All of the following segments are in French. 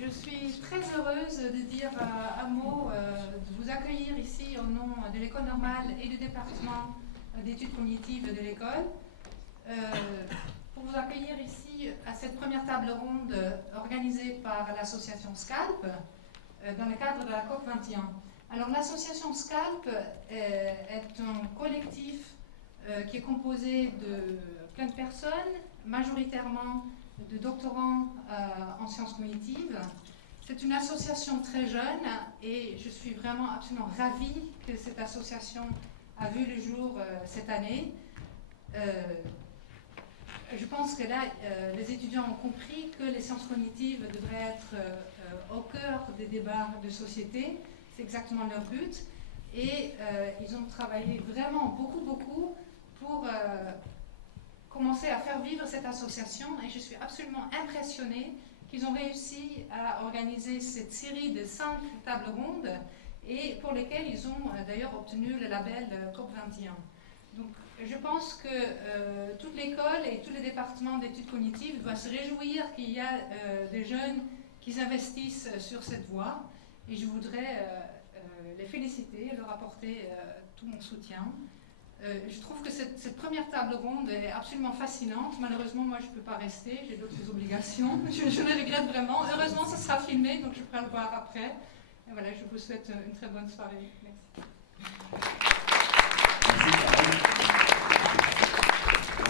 Je suis très heureuse de dire un mot, de vous accueillir ici au nom de l'École normale et du département d'études cognitives de l'école, pour vous accueillir ici à cette première table ronde organisée par l'association SCALP dans le cadre de la COP 21. Alors l'association SCALP est un collectif qui est composé de plein de personnes, majoritairement de doctorants en sciences cognitives. C'est une association très jeune et je suis vraiment absolument ravie que cette association a vu le jour cette année. Je pense que là, les étudiants ont compris que les sciences cognitives devraient être au cœur des débats de société. C'est exactement leur but. Et ils ont travaillé vraiment beaucoup pour commencer à faire vivre cette association. Et je suis absolument impressionnée qu'ils ont réussi à organiser cette série de 5 tables rondes et pour lesquelles ils ont d'ailleurs obtenu le label COP 21. Donc, je pense que toute l'école et tous les départements d'études cognitives doivent se réjouir qu'il y a des jeunes qui investissent sur cette voie. Et je voudrais les féliciter et leur apporter tout mon soutien. Je trouve que cette première table ronde est absolument fascinante. Malheureusement, moi, je ne peux pas rester. J'ai d'autres obligations. Je le regrette vraiment. Heureusement, ça sera filmé, donc je pourrai le voir après. Et voilà, je vous souhaite une très bonne soirée. Merci.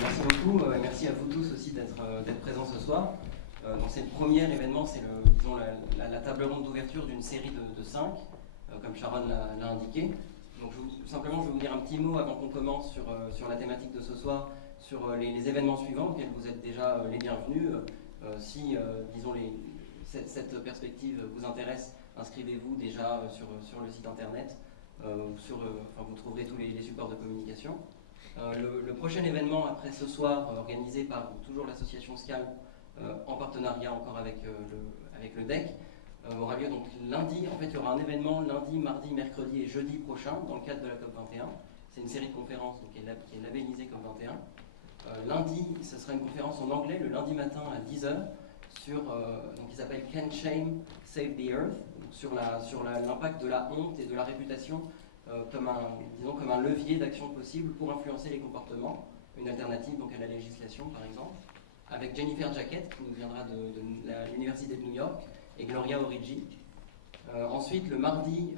Merci beaucoup, merci à vous tous aussi d'être présents ce soir. Donc c'est le premier événement, c'est la table ronde d'ouverture d'une série de 5, comme Sharon l'a indiqué. Donc simplement je vais vous dire un petit mot avant qu'on commence sur la thématique de ce soir, sur les événements suivants auxquels vous êtes déjà les bienvenus. Si disons cette perspective vous intéresse, inscrivez-vous déjà sur le site internet, vous trouverez tous les supports de communication. Le prochain événement après ce soir, organisé par toujours l'association SCALP, en partenariat encore avec le DEC, aura lieu donc lundi. En fait, il y aura un événement lundi, mardi, mercredi et jeudi prochain dans le cadre de la COP 21. C'est une série de conférences donc, qui est labellisée COP 21. Lundi, ce sera une conférence en anglais le lundi matin à 10h qui s'appelle Can't Shame, Save the Earth, donc sur l'impact de la honte et de la réputation comme un levier d'action possible pour influencer les comportements, une alternative donc à la législation par exemple, avec Jennifer Jacket qui nous viendra de l'Université de New York et Gloria Origi. Ensuite le mardi,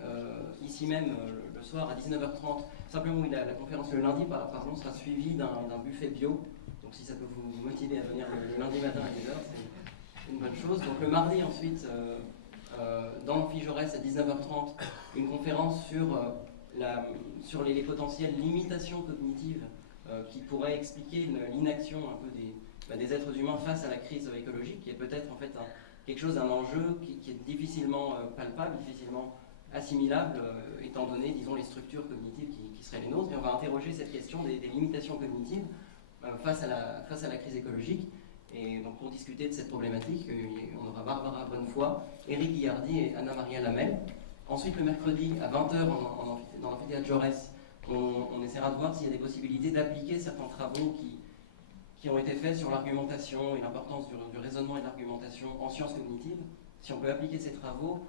ici même le soir à 19h30, simplement la conférence le lundi par contre sera suivie d'un buffet bio, donc si ça peut vous motiver à venir le lundi matin à 10h, c'est une bonne chose. Donc le mardi ensuite, dans l'amphi Jaurès à 19h30, une conférence sur les potentielles limitations cognitives qui pourraient expliquer l'inaction un peu des êtres humains face à la crise écologique, qui est peut-être en fait quelque chose, un enjeu qui est difficilement palpable, difficilement assimilable, étant donné, disons, les structures cognitives qui seraient les nôtres. Et on va interroger cette question des limitations cognitives face à la crise écologique. Et donc pour discuter de cette problématique, on aura Barbara Bonnefoy, Éric Guillardi et Anna-Maria Lamel. Ensuite, le mercredi à 20h dans l'amphithéâtre Jaurès, on essaiera de voir s'il y a des possibilités d'appliquer certains travaux qui ont été faits sur l'argumentation et l'importance du raisonnement et de l'argumentation en sciences cognitives, si on peut appliquer ces travaux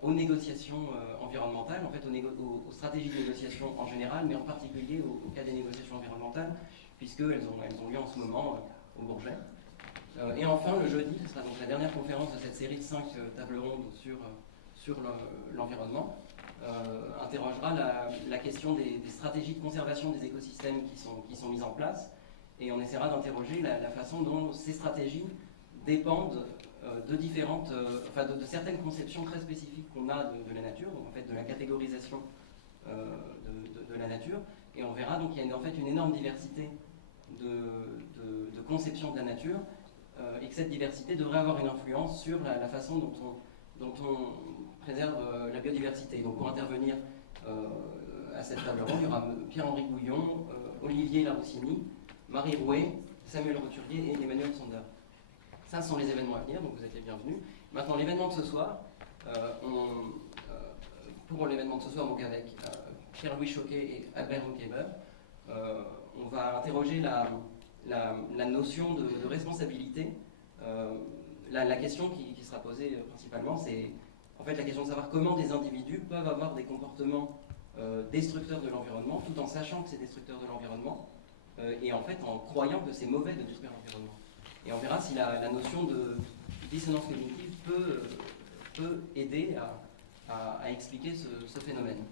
aux négociations environnementales, en fait aux stratégies de négociation en général, mais en particulier au cas des négociations environnementales, puisqu'elles ont lieu en ce moment au Bourget. Et enfin, le jeudi, ce sera donc la dernière conférence de cette série de 5 tables rondes sur l'environnement, interrogera la question des stratégies de conservation des écosystèmes qui sont mises en place, et on essaiera d'interroger la façon dont ces stratégies dépendent de certaines conceptions très spécifiques qu'on a de la nature, donc en fait de la catégorisation de la nature, et on verra donc qu'il y a en fait une énorme diversité de conceptions de la nature, et que cette diversité devrait avoir une influence sur la façon dont on préserve la biodiversité. Donc pour intervenir à cette table ronde, il y aura Pierre-Henri Gouillon, Olivier Laroussini, Marie Rouet, Samuel Roturier et Emmanuel Sander. Ça sont les événements à venir, donc vous êtes les bienvenus. Maintenant, l'événement de ce soir, pour l'événement de ce soir, donc avec Pierre-Louis Choquet et Albert Hochheber, on va interroger la notion de responsabilité la question qui sera posée principalement, c'est en fait la question de savoir comment des individus peuvent avoir des comportements destructeurs de l'environnement, tout en sachant que c'est destructeur de l'environnement, et en fait en croyant que c'est mauvais de détruire l'environnement. Et on verra si la notion de dissonance cognitive peut aider à expliquer ce phénomène.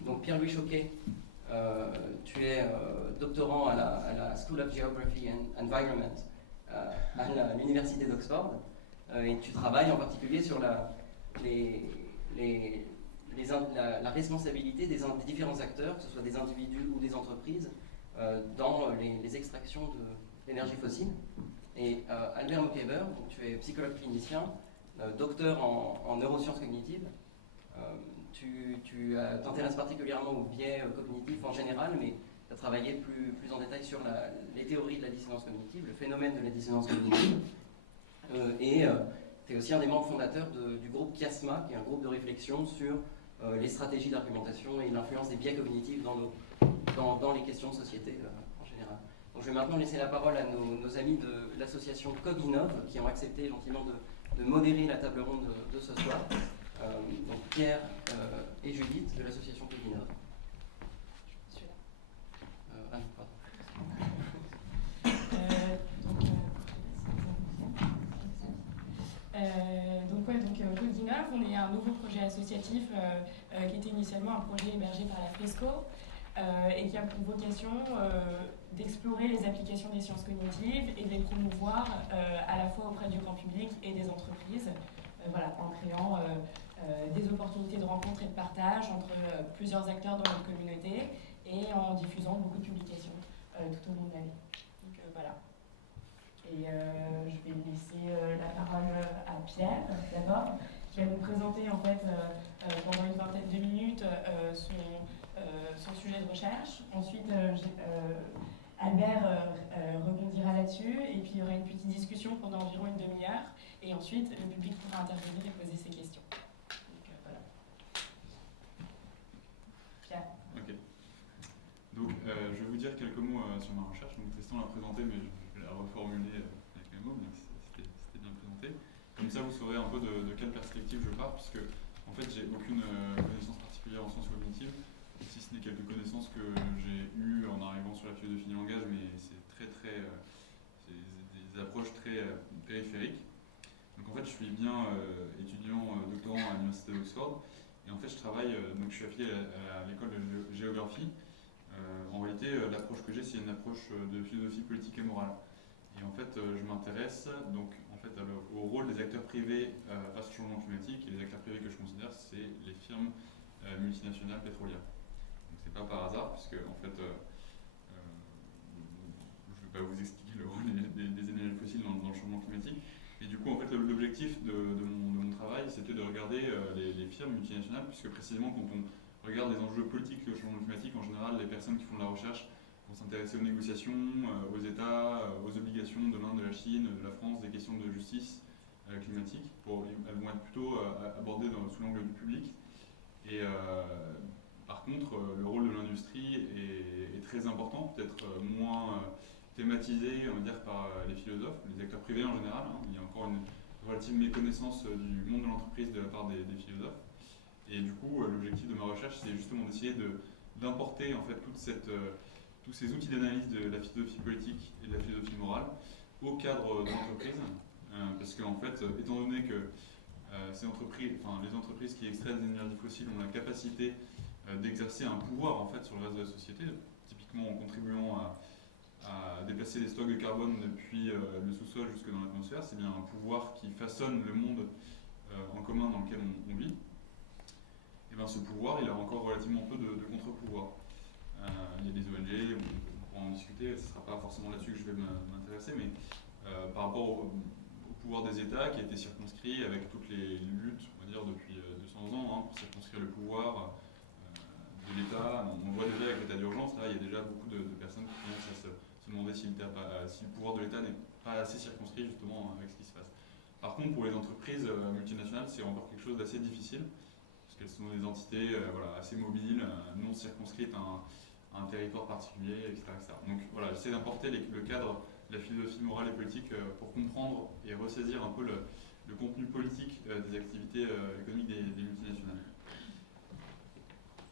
Donc Pierre-Louis Choquet, tu es doctorant à la School of Geography and Environment à l'Université d'Oxford, et tu travailles en particulier sur la responsabilité des différents acteurs, que ce soit des individus ou des entreprises, dans les extractions d'énergie fossile. Et Albert Mokhaber, donc tu es psychologue clinicien, docteur en neurosciences cognitives. Tu t'intéresses particulièrement aux biais cognitifs en général, mais tu as travaillé plus en détail sur les théories de la dissonance cognitive, le phénomène de la dissonance cognitive. Et tu es aussi un des membres fondateurs du groupe Chiasma, qui est un groupe de réflexion sur les stratégies d'argumentation et l'influence des biais cognitifs dans les questions de société en général. Donc je vais maintenant laisser la parole à nos amis de l'association Coginov, qui ont accepté gentiment de modérer la table ronde de ce soir. Donc Pierre et Judith de l'association Coginov. Coginov, on est un nouveau projet associatif qui était initialement un projet hébergé par la Fresco et qui a pour vocation d'explorer les applications des sciences cognitives et de les promouvoir à la fois auprès du grand public et des entreprises, en créant des opportunités de rencontre et de partage entre plusieurs acteurs dans notre communauté et en diffusant beaucoup de publications tout au long de l'année. Donc voilà. Et je vais laisser la parole à Pierre d'abord, qui va nous présenter en fait pendant une vingtaine de minutes son sujet de recherche. Ensuite, Albert rebondira là-dessus, et puis il y aura une petite discussion pendant environ une demi-heure, et ensuite le public pourra intervenir et poser ses questions. Donc voilà. Pierre. Ok. Donc je vais vous dire quelques mots sur ma recherche. Donc Tristan l'a présenté, mais je vais la reformuler avec mes mots, mais c'était bien présenté. Comme ça, vous saurez un peu de quelle perspective je pars, puisque en fait, j'ai aucune connaissance particulière en sciences cognitives, si ce n'est quelques connaissances que j'ai eues en arrivant sur la philosophie du langage, mais c'est c'est des approches très périphériques. Donc en fait, je suis bien étudiant doctorant à l'Université d'Oxford, et en fait, je travaille, donc je suis affilié à l'école de géographie. En réalité, l'approche que j'ai, c'est une approche de philosophie politique et morale. Et en fait, je m'intéresse donc en fait au rôle des acteurs privés face au changement climatique. Et les acteurs privés que je considère, c'est les firmes multinationales pétrolières. Donc c'est pas par hasard, puisque en fait, je ne vais pas vous expliquer le rôle des énergies fossiles dans le changement climatique. Et du coup, en fait, l'objectif de mon travail, c'était de regarder les firmes multinationales, puisque précisément quand on regarde les enjeux politiques liés au changement climatique, en général, les personnes qui font de la recherche vont s'intéresser aux négociations, aux États, aux obligations de l'Inde, de la Chine, de la France, des questions de justice climatique. Elles vont être plutôt abordées sous l'angle du public. Et par contre, le rôle de l'industrie est très important, peut-être moins thématisé, on va dire, par les philosophes, les acteurs privés en général. Il y a encore une relative méconnaissance du monde de l'entreprise de la part des philosophes. Et du coup, l'objectif de ma recherche, c'est justement d'essayer d'importer en fait tous ces outils d'analyse de la philosophie politique et de la philosophie morale au cadre de l'entreprise. Parce qu'en fait, étant donné que les entreprises qui extraient des énergies fossiles ont la capacité d'exercer un pouvoir en fait sur le reste de la société, typiquement en contribuant à déplacer les stocks de carbone depuis le sous-sol jusque dans l'atmosphère, c'est bien un pouvoir qui façonne le monde en commun dans lequel on vit. Et bien ce pouvoir, il a encore relativement peu de contre-pouvoirs. Il y a des ONG, on pourra en discuter, ce ne sera pas forcément là-dessus que je vais m'intéresser, mais par rapport au pouvoir des États qui a été circonscrit avec toutes les luttes, on va dire, depuis 200 ans, pour circonscrire le pouvoir de l'État. On voit déjà avec l'état d'urgence, là, il y a déjà beaucoup de personnes qui commencent à se demander si le pouvoir de l'État n'est pas assez circonscrit justement avec ce qui se passe. Par contre, pour les entreprises multinationales, c'est encore quelque chose d'assez difficile, parce qu'elles sont des entités assez mobiles, non circonscrites à un territoire particulier, etc. Donc voilà, j'essaie d'importer le cadre la philosophie morale et politique pour comprendre et ressaisir un peu le contenu politique des activités économiques des multinationales.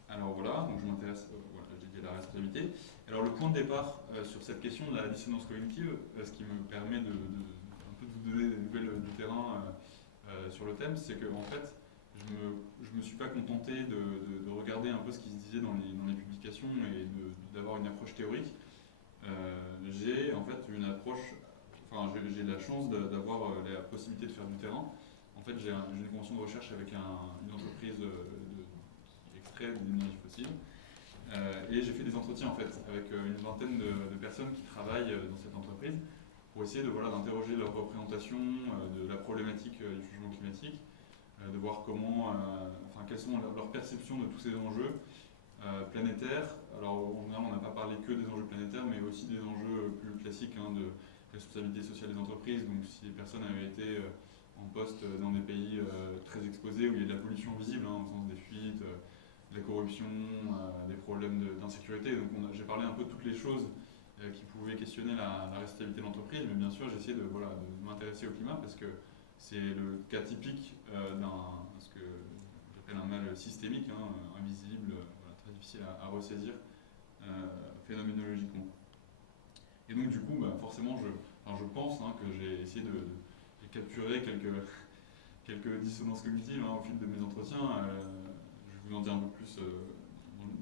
Alors voilà, donc je m'intéresse, voilà, j'ai dit à la responsabilité. Alors le point de départ sur cette question de la dissonance cognitive, ce qui me permet un peu de vous donner des nouvelles du terrain sur le thème, c'est que en fait, je me suis pas contenté de regarder un peu ce qui se disait dans les publications et d'avoir une approche théorique. J'ai en fait une approche, enfin j'ai la chance d'avoir la possibilité de faire du terrain. En fait, j'ai une convention de recherche avec une entreprise qui extrait des énergies fossiles. Et j'ai fait des entretiens en fait avec une vingtaine de personnes qui travaillent dans cette entreprise pour essayer d'interroger leur représentation de la problématique du changement climatique, de voir quelles sont leurs perceptions de tous ces enjeux planétaires. Alors en général, on n'a pas parlé que des enjeux planétaires, mais aussi des enjeux plus classiques de responsabilité sociale des entreprises. Donc si les personnes avaient été en poste dans des pays très exposés où il y a de la pollution visible, au sens des fuites, de la corruption, des problèmes d'insécurité. Donc j'ai parlé un peu de toutes les choses qui pouvaient questionner la responsabilité de l'entreprise, mais bien sûr j'ai essayé de m'intéresser au climat parce que c'est le cas typique ce que j'appelle un mal systémique, invisible, très difficile à ressaisir phénoménologiquement. Et donc du coup, forcément, je pense que j'ai essayé de capturer quelques dissonances cognitives au fil de mes entretiens. Je vais vous en dire un peu plus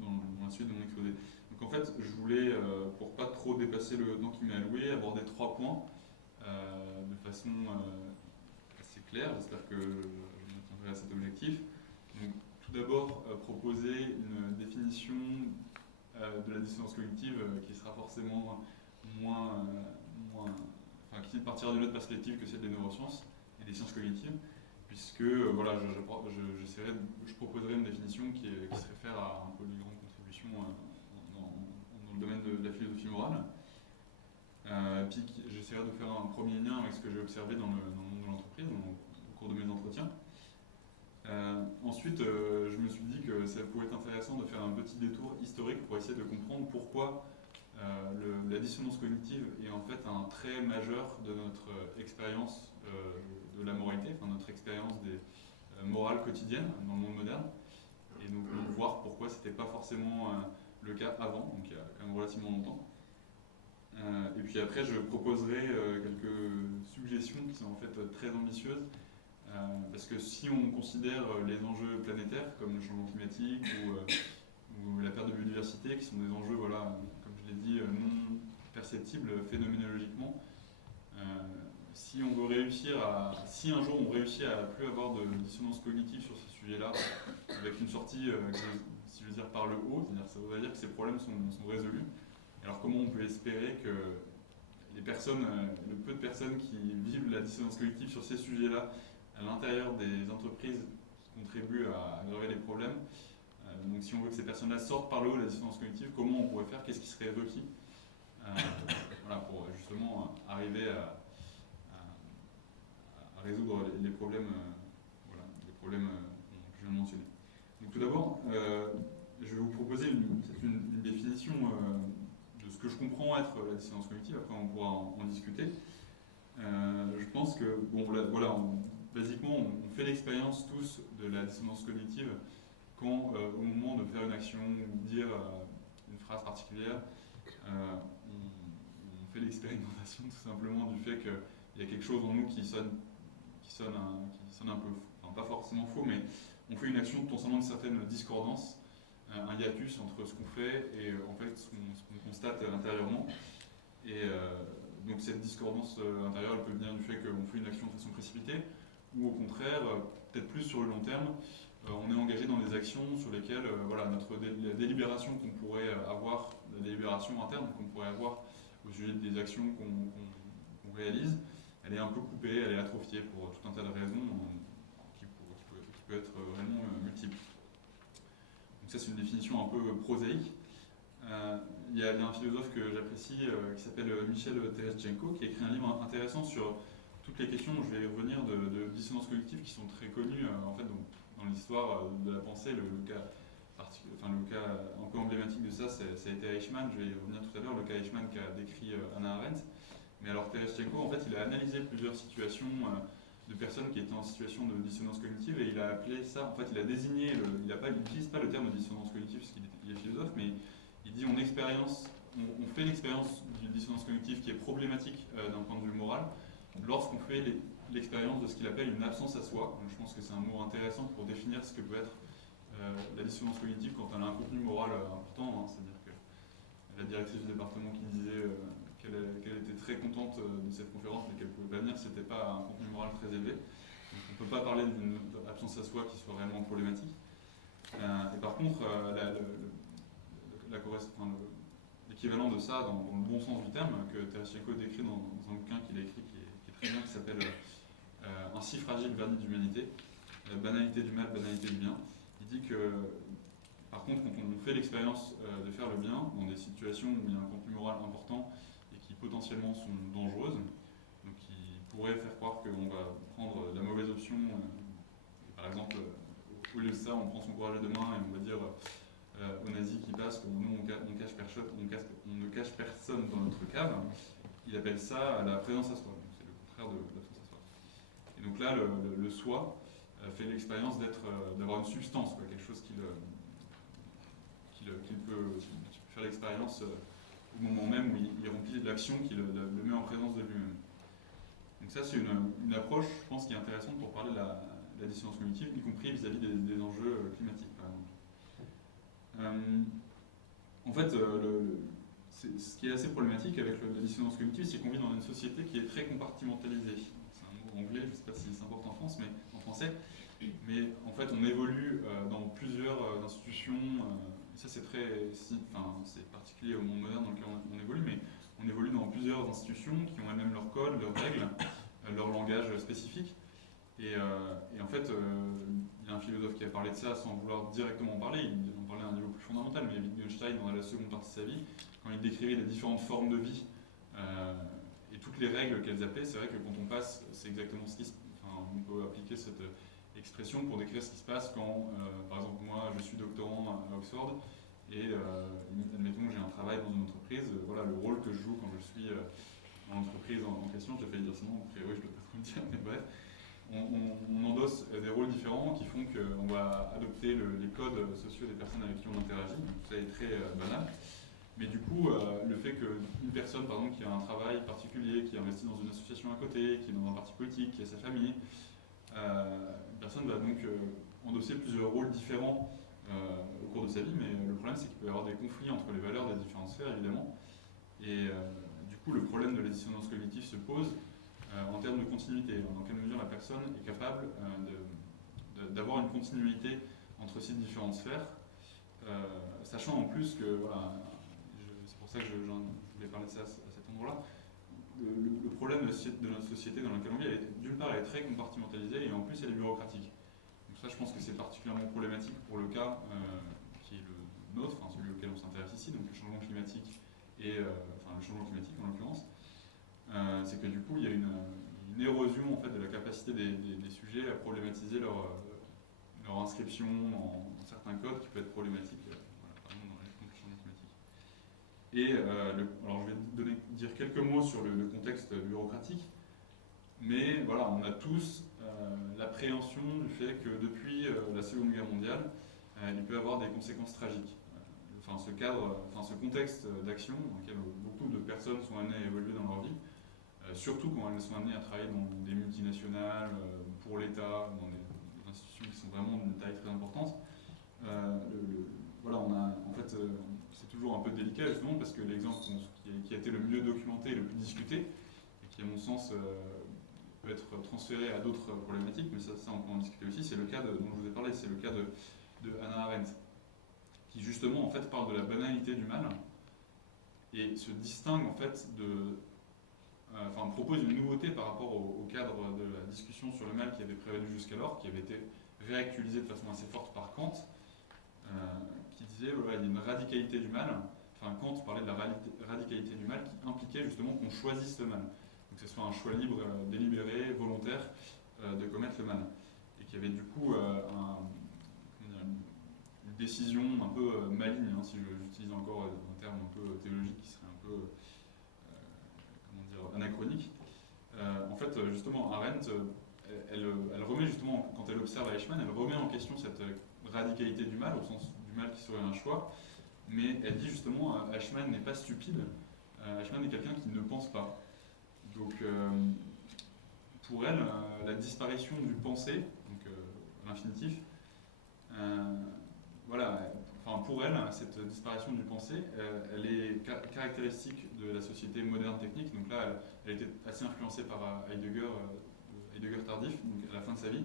dans la suite de mon exposé. Donc en fait, je voulais, pour pas trop dépasser le temps qui m'est alloué, aborder 3 points de façon assez claire. J'espère que je m'atteindrai à cet objectif. Donc, tout d'abord, proposer une définition de la dissonance cognitive qui sera forcément qui partira d'une autre perspective que celle des neurosciences et des sciences cognitives, puisque je proposerai une définition qui se réfère à un peu les grandes contributions dans le domaine de la philosophie morale. Puis j'essaierai de faire un premier lien avec ce que j'ai observé dans le monde de l'entreprise au cours de mes entretiens. Ensuite, je me suis dit que ça pourrait être intéressant de faire un petit détour historique pour essayer de comprendre pourquoi la dissonance cognitive est en fait un trait majeur de notre expérience de la moralité, notre expérience morale quotidienne dans le monde moderne, et donc voir pourquoi c'était pas forcément le cas avant, donc il y a quand même relativement longtemps. Et puis après, je proposerai quelques suggestions qui sont en fait très ambitieuses, parce que si on considère les enjeux planétaires comme le changement climatique ou la perte de biodiversité, qui sont des enjeux, comme je l'ai dit, non perceptibles phénoménologiquement, si un jour on réussit à plus avoir de dissonance cognitive sur ces sujets-là, avec une sortie, si je veux dire, par le haut, c'est-à-dire ça voudrait dire que ces problèmes sont résolus. Alors comment on peut espérer que le peu de personnes qui vivent la dissonance cognitive sur ces sujets-là à l'intérieur des entreprises qui contribuent à aggraver les problèmes, donc si on veut que ces personnes-là sortent par le haut de la dissonance cognitive, comment on pourrait faire, qu'est-ce qui serait requis pour justement arriver à résoudre les problèmes, que je viens de mentionner. Donc tout d'abord, je vais vous proposer une définition de ce que je comprends être la dissonance cognitive, après on pourra en discuter. Je pense que, basiquement, on fait l'expérience tous de la dissonance cognitive quand, au moment de faire une action ou de dire une phrase particulière, on fait l'expérimentation tout simplement du fait qu'il y a quelque chose en nous qui sonne un peu, pas forcément faux, mais on fait une action concernant une certaine discordance, un hiatus entre ce qu'on fait et en fait ce qu'on constate intérieurement. Et donc cette discordance intérieure, elle peut venir du fait qu'on fait une action de façon précipitée, ou au contraire, peut-être plus sur le long terme, on est engagé dans des actions sur lesquelles la délibération qu'on pourrait avoir, la délibération interne qu'on pourrait avoir au sujet des actions qu'on réalise, elle est un peu coupée, elle est atrophiée pour tout un tas de raisons qui peut être réellement multiples. Donc ça c'est une définition un peu prosaïque. Il y a un philosophe que j'apprécie qui s'appelle Michel Terestchenko qui a écrit un livre intéressant sur toutes les questions, je vais y revenir, de dissonance cognitive qui sont très connues en fait dans l'histoire de la pensée. Le cas un peu emblématique de ça, ça a été Eichmann, je vais y revenir tout à l'heure, le cas Eichmann qu'a décrit Hannah Arendt. Mais alors Terestchenko, en fait, il a analysé plusieurs situations de personnes qui étaient en situation de dissonance cognitive et il a appelé ça, en fait, il a désigné, il n'utilise pas le terme de dissonance cognitive parce qu'il est philosophe, mais il dit on fait l'expérience d'une dissonance cognitive qui est problématique d'un point de vue moral lorsqu'on fait l'expérience de ce qu'il appelle une absence à soi. Donc, je pense que c'est un mot intéressant pour définir ce que peut être la dissonance cognitive quand elle a un contenu moral important, hein, c'est-à-dire que la directrice du département qui disait qu'elle était très contente de cette conférence mais qu'elle ne pouvait pas venir, c'était pas un contenu moral très élevé. Donc on ne peut pas parler d'une absence à soi qui soit réellement problématique. Et par contre, l'équivalent de ça dans le bon sens du terme, que Terestchenko décrit dans un bouquin qu'il a écrit qui est très bien, qui s'appelle Un si fragile vernis d'humanité, banalité du mal, banalité du bien. Il dit que, par contre, quand on fait l'expérience de faire le bien dans des situations où il y a un contenu moral important et qui potentiellement sont dangereuses, donc qui pourraient faire croire qu'on va prendre la mauvaise option, par exemple, au lieu de ça, on prend son courage à deux mains et on va dire aux nazis qui passent que nous on ne cache personne dans notre cave, il appelle ça la présence à soi. C'est le contraire de l'absence à soi. Et donc là, le soi fait l'expérience d'avoir une substance, quoi, quelque chose qu'il peut faire l'expérience au moment même où il remplit l'action qui le met en présence de lui-même. Donc ça, c'est une approche, je pense, qui est intéressante pour parler de la dissonance cognitive, y compris vis-à-vis des enjeux climatiques, par exemple. En fait, ce qui est assez problématique avec la dissonance cognitive, c'est qu'on vit dans une société qui est très compartimentalisée. C'est un mot anglais, je ne sais pas si ça importe en France, mais en français. Mais en fait, on évolue dans plusieurs institutions. Ça, c'est c'est particulier au monde moderne dans lequel on évolue, mais on évolue dans plusieurs institutions qui ont elles-mêmes leurs codes, leurs règles, leur langage spécifique. Et en fait, il y a un philosophe qui a parlé de ça sans vouloir directement en parler, il en parlait à un niveau plus fondamental, mais Wittgenstein, dans la seconde partie de sa vie, quand il décrivait les différentes formes de vie et toutes les règles qu'elles appelaient, c'est vrai que quand on passe, c'est exactement ce qui se... Enfin, on peut appliquer cette expression pour décrire ce qui se passe quand, par exemple, moi, je suis doctorant à Oxford et, admettons, j'ai un travail dans une entreprise, voilà le rôle que je joue quand je suis dans l'entreprise en question, j'ai failli dire sinon, a priori, je ne peux pas trop le dire, mais bref. On endosse des rôles différents qui font qu'on va adopter les codes sociaux des personnes avec qui on interagit, donc ça est très banal. Mais du coup, le fait qu'une personne, par exemple, qui a un travail particulier, qui investit dans une association à côté, qui est dans un parti politique, qui a sa famille, une personne va donc endosser plusieurs rôles différents au cours de sa vie, mais le problème c'est qu'il peut y avoir des conflits entre les valeurs des différentes sphères, évidemment. Et du coup, le problème de la dissonance cognitive se pose en termes de continuité, dans quelle mesure la personne est capable d'avoir une continuité entre ces différentes sphères, sachant en plus que, voilà, c'est pour ça que je voulais parler de ça à cet endroit-là, le problème de notre société dans laquelle on vit, d'une part, elle est très compartimentalisée et en plus, elle est bureaucratique. Donc ça, je pense que c'est particulièrement problématique pour le cas qui est le nôtre, enfin celui auquel on s'intéresse ici, donc le changement climatique et enfin le changement climatique en l'occurrence. C'est que du coup, il y a une érosion en fait, de la capacité des sujets à problématiser leur inscription dans certains codes qui peut être problématique, voilà, par exemple dans la lutte contre le changement climatique. Et alors je vais dire quelques mots sur le contexte bureaucratique, mais voilà, on a tous l'appréhension du fait que depuis la Seconde Guerre mondiale, il peut y avoir des conséquences tragiques. Ce contexte d'action dans lequel beaucoup de personnes sont amenées à évoluer dans leur vie, surtout quand elles sont amenées à travailler dans des multinationales, pour l'État, dans des institutions qui sont vraiment d'une taille très importante. Voilà, c'est toujours un peu délicat justement parce que l'exemple qui a été le mieux documenté et le plus discuté, et qui à mon sens peut être transféré à d'autres problématiques, mais ça on peut en discuter aussi, c'est le cas dont je vous ai parlé, c'est le cas de Hannah Arendt, qui justement en fait parle de la banalité du mal et se distingue en fait propose une nouveauté par rapport au cadre de la discussion sur le mal qui avait prévalu jusqu'alors, qui avait été réactualisé de façon assez forte par Kant, qui disait voilà, il y a une radicalité du mal. Enfin, Kant parlait de la radicalité du mal qui impliquait justement qu'on choisisse le mal. Donc que ce soit un choix libre, délibéré, volontaire de commettre le mal. Et qu'il y avait du coup une décision un peu maligne, hein, si j'utilise encore un terme un peu théologique qui serait un peu comment dire, anachronique. En fait, justement, Arendt, elle remet justement, quand elle observe Eichmann, elle remet en question cette radicalité du mal, au sens du mal qui serait un choix, mais elle dit justement, Eichmann n'est pas stupide, Eichmann est quelqu'un qui ne pense pas. Donc, pour elle, la disparition du penser, donc l'infinitif, voilà, enfin pour elle, cette disparition du penser, elle est caractéristique de la société moderne technique. Donc là, elle était assez influencée par Heidegger, Heidegger tardif, donc à la fin de sa vie,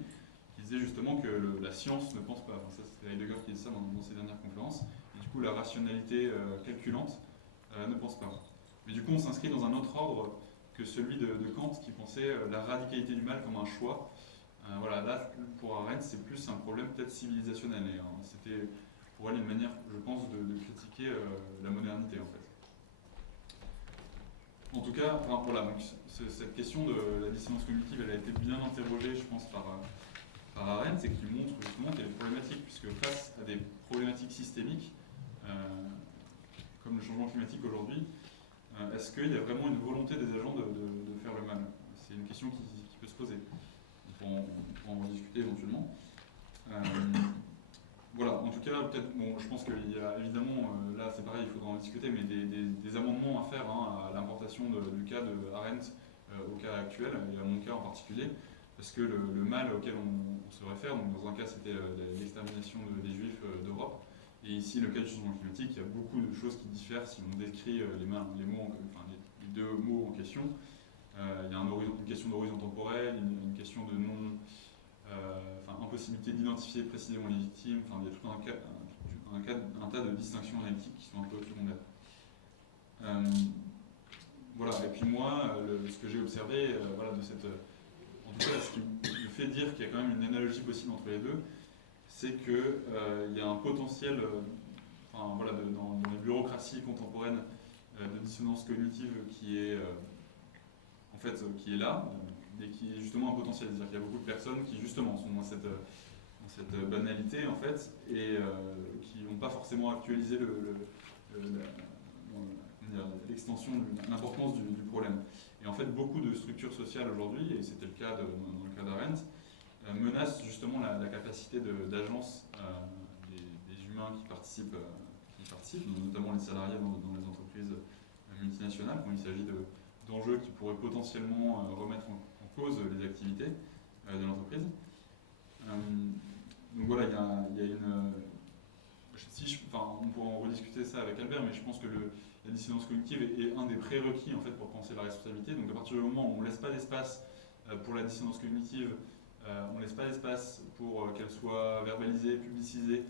qui disait justement que la science ne pense pas. Enfin, ça, c'était Heidegger qui disait ça dans ses dernières conférences. Et du coup, la rationalité calculante ne pense pas. Mais du coup, on s'inscrit dans un autre ordre que celui de Kant, qui pensait la radicalité du mal comme un choix. Voilà, là, pour Arendt, c'est plus un problème peut-être civilisationnel. Et c'était pour elle une manière, je pense, de critiquer la modernité, en fait. En tout cas, enfin, voilà, donc, cette question de la dissonance cognitive, elle a été bien interrogée, je pense, par Arendt, et qui montre justement qu'elle est problématique, puisque face à des problématiques systémiques, comme le changement climatique aujourd'hui, est-ce qu'il y a vraiment une volonté des agents de faire le mal? C'est une question qui peut se poser. On pourra en discuter éventuellement. Voilà, en tout cas, peut-être, bon, je pense qu'il y a évidemment, là c'est pareil, il faudra en discuter, mais des amendements à faire à l'importation du cas de Arendt au cas actuel, et à mon cas en particulier, parce que le mal auquel on se réfère, donc dans un cas c'était l'extermination des Juifs d'Europe, et ici le cas du changement climatique, il y a beaucoup de choses qui diffèrent si on décrit les deux mots en question. Il y a une question d'horizon temporel, une question de impossibilité d'identifier précisément les victimes, il y a tout un tas de distinctions analytiques qui sont un peu secondaires. Voilà, et puis moi, ce que j'ai observé, en tout cas, ce qui me fait dire qu'il y a quand même une analogie possible entre les deux, c'est qu'il y a un potentiel, dans les bureaucraties contemporaines de dissonance cognitive qui est là, et qui est justement un potentiel. C'est-à-dire qu'il y a beaucoup de personnes qui justement sont dans cette banalité en fait, et qui n'ont pas forcément actualisé l'extension, l'importance du problème. Et en fait, beaucoup de structures sociales aujourd'hui, et c'était le cas dans le cas d'Arendt, menacent justement la capacité d'agence des humains qui participent, notamment les salariés dans les entreprises multinationales, quand il s'agit d'enjeux qui pourraient potentiellement remettre en cause les activités de l'entreprise. Donc voilà, il y a une... on pourra en rediscuter ça avec Albert, mais je pense que la dissonance cognitive est un des prérequis en fait, pour penser la responsabilité. Donc à partir du moment où on ne laisse pas d'espace pour la dissonance cognitive, on ne laisse pas d'espace pour qu'elle soit verbalisée, publicisée,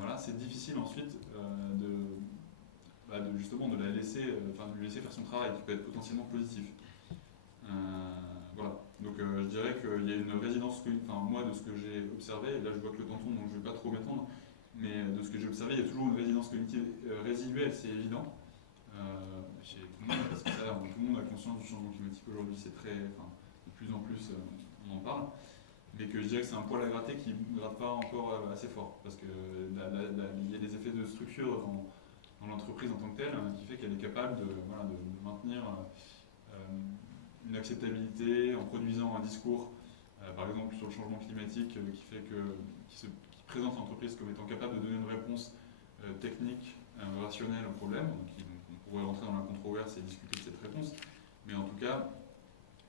voilà, c'est difficile ensuite justement de la laisser, de lui laisser faire son travail, qui peut être potentiellement positif. Voilà. Donc je dirais qu'il y a une résidence, moi de ce que j'ai observé, et là je vois que le temps tourne donc je ne vais pas trop m'étendre, mais de ce que j'ai observé, il y a toujours une résidence cognitive résiduelle, c'est évident, chez tout le monde, parce que tout le monde a conscience du changement climatique aujourd'hui, c'est de plus en plus on en parle, mais que je dirais que c'est un poil à gratter qui ne gratte pas encore assez fort, parce qu'il y a des effets de structure dans l'entreprise en tant que telle, qui fait qu'elle est capable de maintenir une acceptabilité en produisant un discours, par exemple sur le changement climatique, qui présente l'entreprise comme étant capable de donner une réponse technique, rationnelle au problème. Donc, on pourrait rentrer dans la controverse et discuter de cette réponse, mais en tout cas,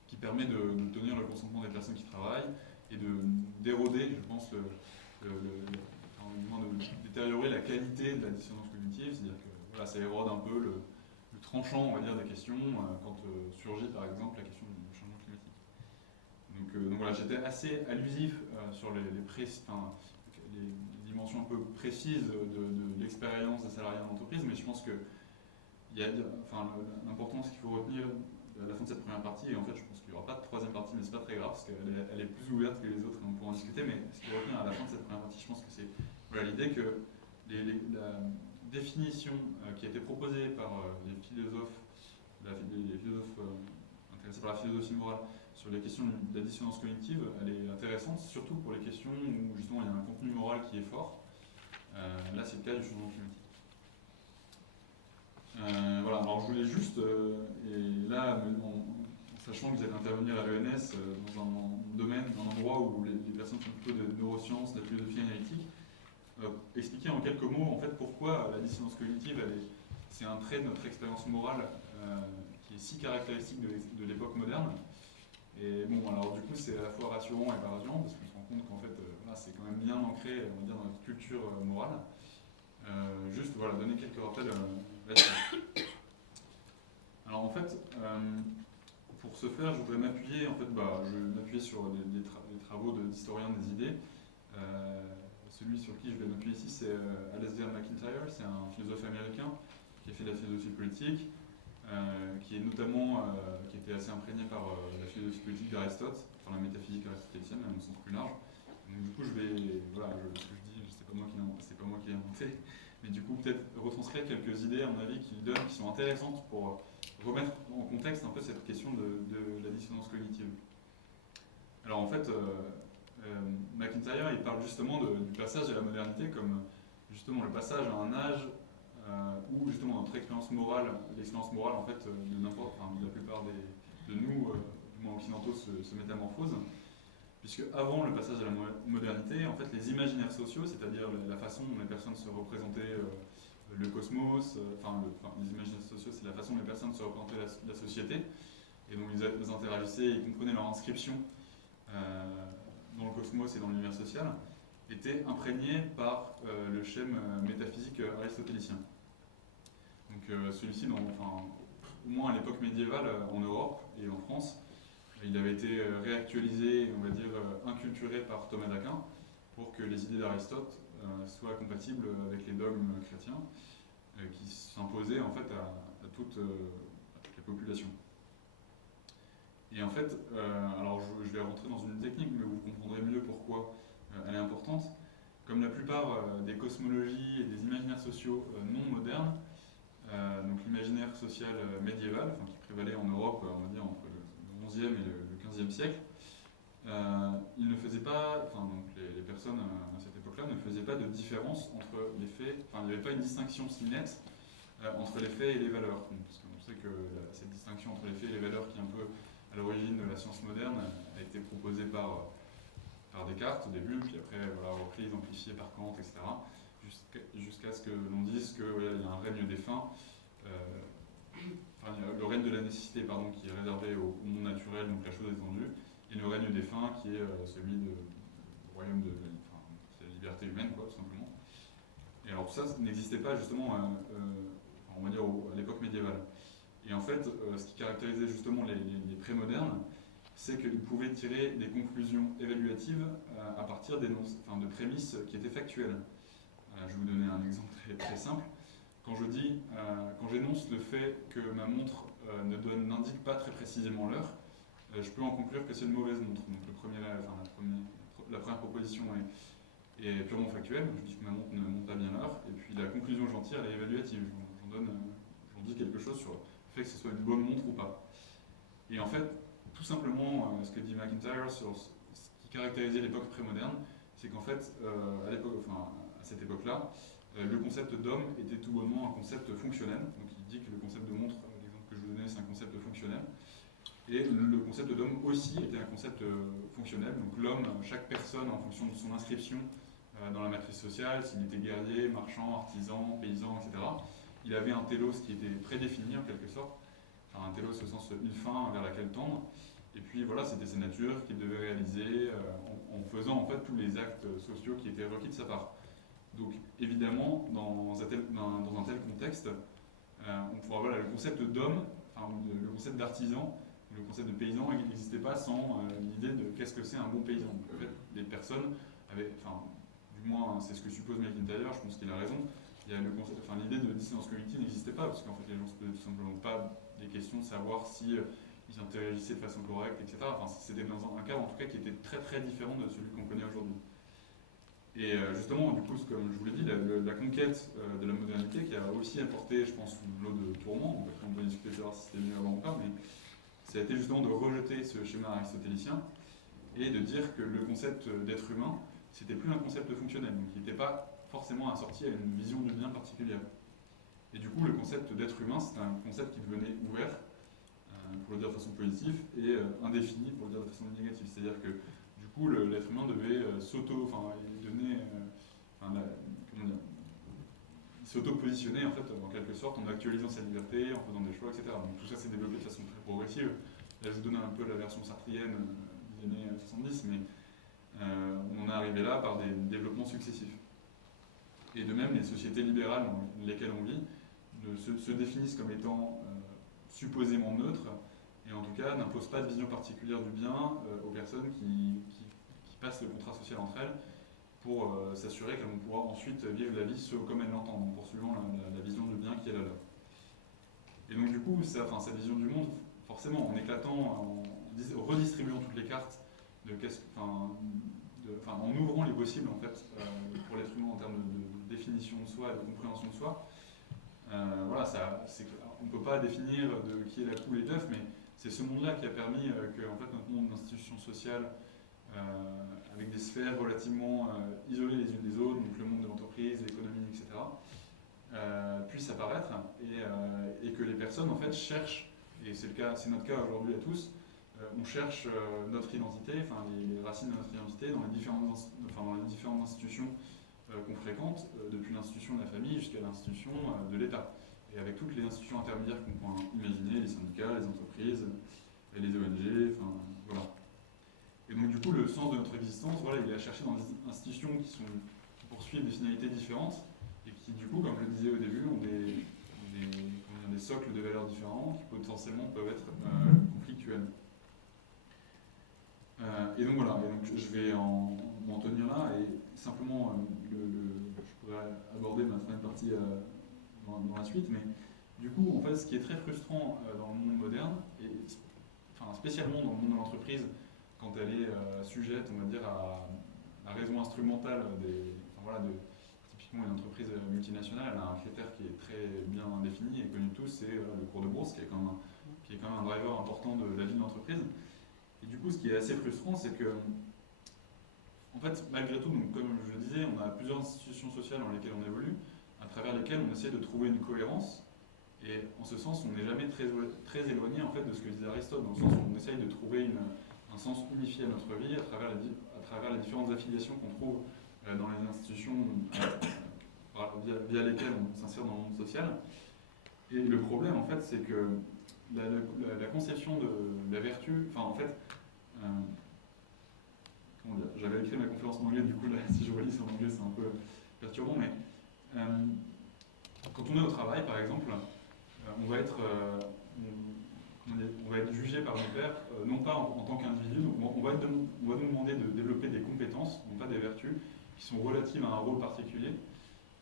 qui permet de tenir le consentement des personnes qui travaillent et d'éroder, je pense, de détériorer la qualité de la dissonance cognitive, c'est-à-dire que voilà, ça érode un peu le tranchant, on va dire, des questions quand surgit par exemple la question du changement climatique. Donc voilà, j'étais assez allusif sur les dimensions un peu précises de l'expérience des salariés en entreprise, mais je pense que l'important, ce qu'il faut retenir à la fin de cette première partie, et en fait je pense qu'il n'y aura pas de troisième partie, mais c'est pas très grave, parce qu'elle est plus ouverte que les autres, et on pourra en discuter, mais ce qu'il faut retenir à la fin de cette première partie, je pense que c'est l'idée que la définition qui a été proposée par les philosophes intéressés par la philosophie morale sur les questions de la dissonance cognitive, elle est intéressante, surtout pour les questions où justement il y a un contenu moral qui est fort. Là c'est le cas du changement climatique. Voilà, alors je voulais juste, et là, en sachant que vous allez intervenir à l'ENS dans un domaine, un endroit où les personnes font plutôt de neurosciences, de la philosophie analytique, expliquer en quelques mots en fait pourquoi la dissonance cognitive, c'est un trait de notre expérience morale qui est si caractéristique de l'époque moderne. Et bon, alors du coup, c'est à la fois rassurant et pas rassurant, parce qu'on se rend compte qu'en fait, là, c'est quand même bien ancré, on va dire, dans notre culture morale. Juste, voilà, donner quelques rappels là-dessus. Alors en fait, pour ce faire, je voudrais m'appuyer, en fait, je vais m'appuyer sur des travaux d'historiens des idées. Celui sur qui je vais m'appuyer ici, c'est Alasdair MacIntyre, c'est un philosophe américain qui a fait de la philosophie politique, qui est notamment, qui était assez imprégné par la philosophie politique d'Aristote, par la métaphysique aristotélicienne, à un sens plus large. Donc du coup, je vais, voilà, ce que je dis, c'est pas moi qui l'ai inventé, mais du coup, peut-être retranscrire quelques idées, à mon avis, qu'il donne, qui sont intéressantes pour remettre en contexte un peu cette question de la dissonance cognitive. Alors en fait, MacIntyre, il parle justement du passage à la modernité comme justement le passage à un âge où justement notre expérience morale, l'expérience morale en fait de la plupart de nous, du moins occidentaux, se métamorphose. Puisque avant le passage à la modernité, en fait, les imaginaires sociaux, c'est-à-dire la façon dont les personnes se représentaient le cosmos, les imaginaires sociaux, c'est la façon dont les personnes se représentaient la société, et dont ils interagissaient, ils comprenaient leur inscription dans le cosmos et dans l'univers social, étaient imprégnés par le schème métaphysique aristotélicien. Donc celui-ci, au moins à l'époque médiévale en Europe et en France, il avait été réactualisé, on va dire inculturé par Thomas d'Aquin pour que les idées d'Aristote soient compatibles avec les dogmes chrétiens qui s'imposaient en fait à toutes les populations. Et en fait, alors je vais rentrer dans une technique, mais vous comprendrez mieux pourquoi elle est importante. Comme la plupart des cosmologies et des imaginaires sociaux non modernes, donc l'imaginaire social médiéval, qui prévalait en Europe, on va dire entre le XIe et le XVe siècle, il ne faisait pas, donc les personnes à cette époque-là ne faisaient pas de différence entre les faits, il n'y avait pas une distinction si nette entre les faits et les valeurs. Parce qu'on sait que cette distinction entre les faits et les valeurs qui est un peu à l'origine de la science moderne a été proposée par Descartes au début, puis après reprise, amplifiée par Kant, etc. Jusqu'à ce que l'on dise qu'il y a un règne des fins, le règne de la nécessité qui est réservé au monde naturel, donc la chose étendue, et le règne des fins qui est celui du royaume de la liberté humaine, tout simplement. Et alors tout ça n'existait pas justement, on va dire, à l'époque médiévale. Et en fait, ce qui caractérisait justement les prémodernes, c'est qu'ils pouvaient tirer des conclusions évaluatives à partir de prémices qui étaient factuelles. Je vais vous donner un exemple très simple. Quand j'énonce le fait que ma montre n'indique pas très précisément l'heure, je peux en conclure que c'est une mauvaise montre. Donc la première proposition est purement factuelle. Je dis que ma montre ne montre pas bien l'heure, et puis la conclusion que j'en tire, elle est évaluative. J'en dis quelque chose sur le fait que ce soit une bonne montre ou pas. Et en fait, tout simplement, ce que dit MacIntyre sur ce qui caractérisait l'époque prémoderne, c'est qu'en fait, à cette époque-là, le concept d'homme était tout bonnement un concept fonctionnel. Donc il dit que le concept de montre, l'exemple que je vous donnais, c'est un concept fonctionnel. Et le concept d'homme aussi était un concept fonctionnel. Donc l'homme, chaque personne, en fonction de son inscription dans la matrice sociale, s'il était guerrier, marchand, artisan, paysan, etc., il avait un télos qui était prédéfini en quelque sorte. Un télos au sens une fin vers laquelle tendre. Et puis voilà, c'était ses natures qu'il devait réaliser en faisant en fait tous les actes sociaux qui étaient requis de sa part. Donc évidemment, dans un tel contexte, le concept d'homme, le concept d'artisan, le concept de paysan n'existait pas sans l'idée de qu'est-ce que c'est un bon paysan. Donc, en fait, les personnes avaient, du moins c'est ce que suppose MacIntyre, je pense qu'il a raison, l'idée de dissonance cognitive n'existait pas, parce qu'en fait les gens ne se posaient tout simplement pas des questions de savoir si ils interagissaient de façon correcte, etc. C'était dans un cadre en tout cas qui était très très différent de celui qu'on connaît aujourd'hui. Et justement, du coup, comme je vous l'ai dit, la conquête de la modernité qui a aussi apporté, je pense, une lot de tourments, après on peut discuter de savoir si c'était mieux avant ou pas, mais ça a été justement de rejeter ce schéma aristotélicien et de dire que le concept d'être humain, c'était plus un concept fonctionnel, donc il n'était pas forcément assorti à une vision du bien particulière. Et du coup, le concept d'être humain, c'est un concept qui devenait ouvert, pour le dire de façon positive, et indéfini, pour le dire de façon négative. C'est-à-dire que, du coup, l'être humain devait il s'auto-positionnait, en fait, en quelque sorte, en actualisant sa liberté, en faisant des choix, etc. Donc tout ça s'est développé de façon très progressive. Là, je vous donne un peu la version sartrienne des années 70, mais on en est arrivé là par des développements successifs. Et de même, les sociétés libérales dans lesquelles on vit se définissent comme étant supposément neutres, et en tout cas n'imposent pas de vision particulière du bien aux personnes qui passent le contrat social entre elles, pour s'assurer qu'elles vont pouvoir ensuite vivre la vie comme elles l'entendent, en poursuivant la vision du bien qui est la leur. Et donc du coup, cette vision du monde, forcément, en éclatant, en redistribuant toutes les cartes, en ouvrant les possibles en fait, pour l'être humain en termes de définition de soi et de compréhension de soi, on ne peut pas définir qui est la poule et l'œuf, mais c'est ce monde-là qui a permis que en fait, notre monde d'institutions sociales, avec des sphères relativement isolées les unes des autres, donc le monde de l'entreprise, l'économie, etc., puisse apparaître, et que les personnes en fait cherchent, et c'est notre cas aujourd'hui à tous, on cherche notre identité, enfin les racines de notre identité dans les différentes institutions qu'on fréquente, depuis l'institution de la famille jusqu'à l'institution de l'État, et avec toutes les institutions intermédiaires qu'on peut imaginer, les syndicats, les entreprises, les ONG, enfin voilà. Et donc du coup, le sens de notre existence, voilà, il est à chercher dans des institutions qui poursuivent des finalités différentes, et qui du coup, comme je le disais au début, ont des socles de valeurs différents qui potentiellement peuvent être conflictuels. Et donc voilà, je vais m'en tenir là, et simplement, je pourrais aborder ma troisième partie dans la suite, mais du coup, en fait, ce qui est très frustrant dans le monde moderne, et spécialement dans le monde de l'entreprise, quand elle est sujette, on va dire, à la raison instrumentale typiquement une entreprise multinationale, elle a un critère qui est très bien défini et connu de tous, c'est le cours de bourse, qui est quand même un driver important de la vie de l'entreprise. Et du coup, ce qui est assez frustrant, c'est que, en fait, malgré tout, donc, comme je le disais, on a plusieurs institutions sociales dans lesquelles on évolue, à travers lesquelles on essaie de trouver une cohérence. Et en ce sens, on n'est jamais très éloigné en fait, de ce que disait Aristote, dans le sens où on essaye de trouver un sens unifié à notre vie à travers les différentes affiliations qu'on trouve dans les institutions via lesquelles on s'insère dans le monde social. Et le problème, en fait, c'est que la conception de la vertu, en fait, j'avais écrit ma conférence en anglais, du coup, là, si je relis en anglais, c'est un peu perturbant, mais quand on est au travail, par exemple, on va être jugé par nos pairs, non pas en tant qu'individu, on va nous demander de développer des compétences, non pas des vertus, qui sont relatives à un rôle particulier,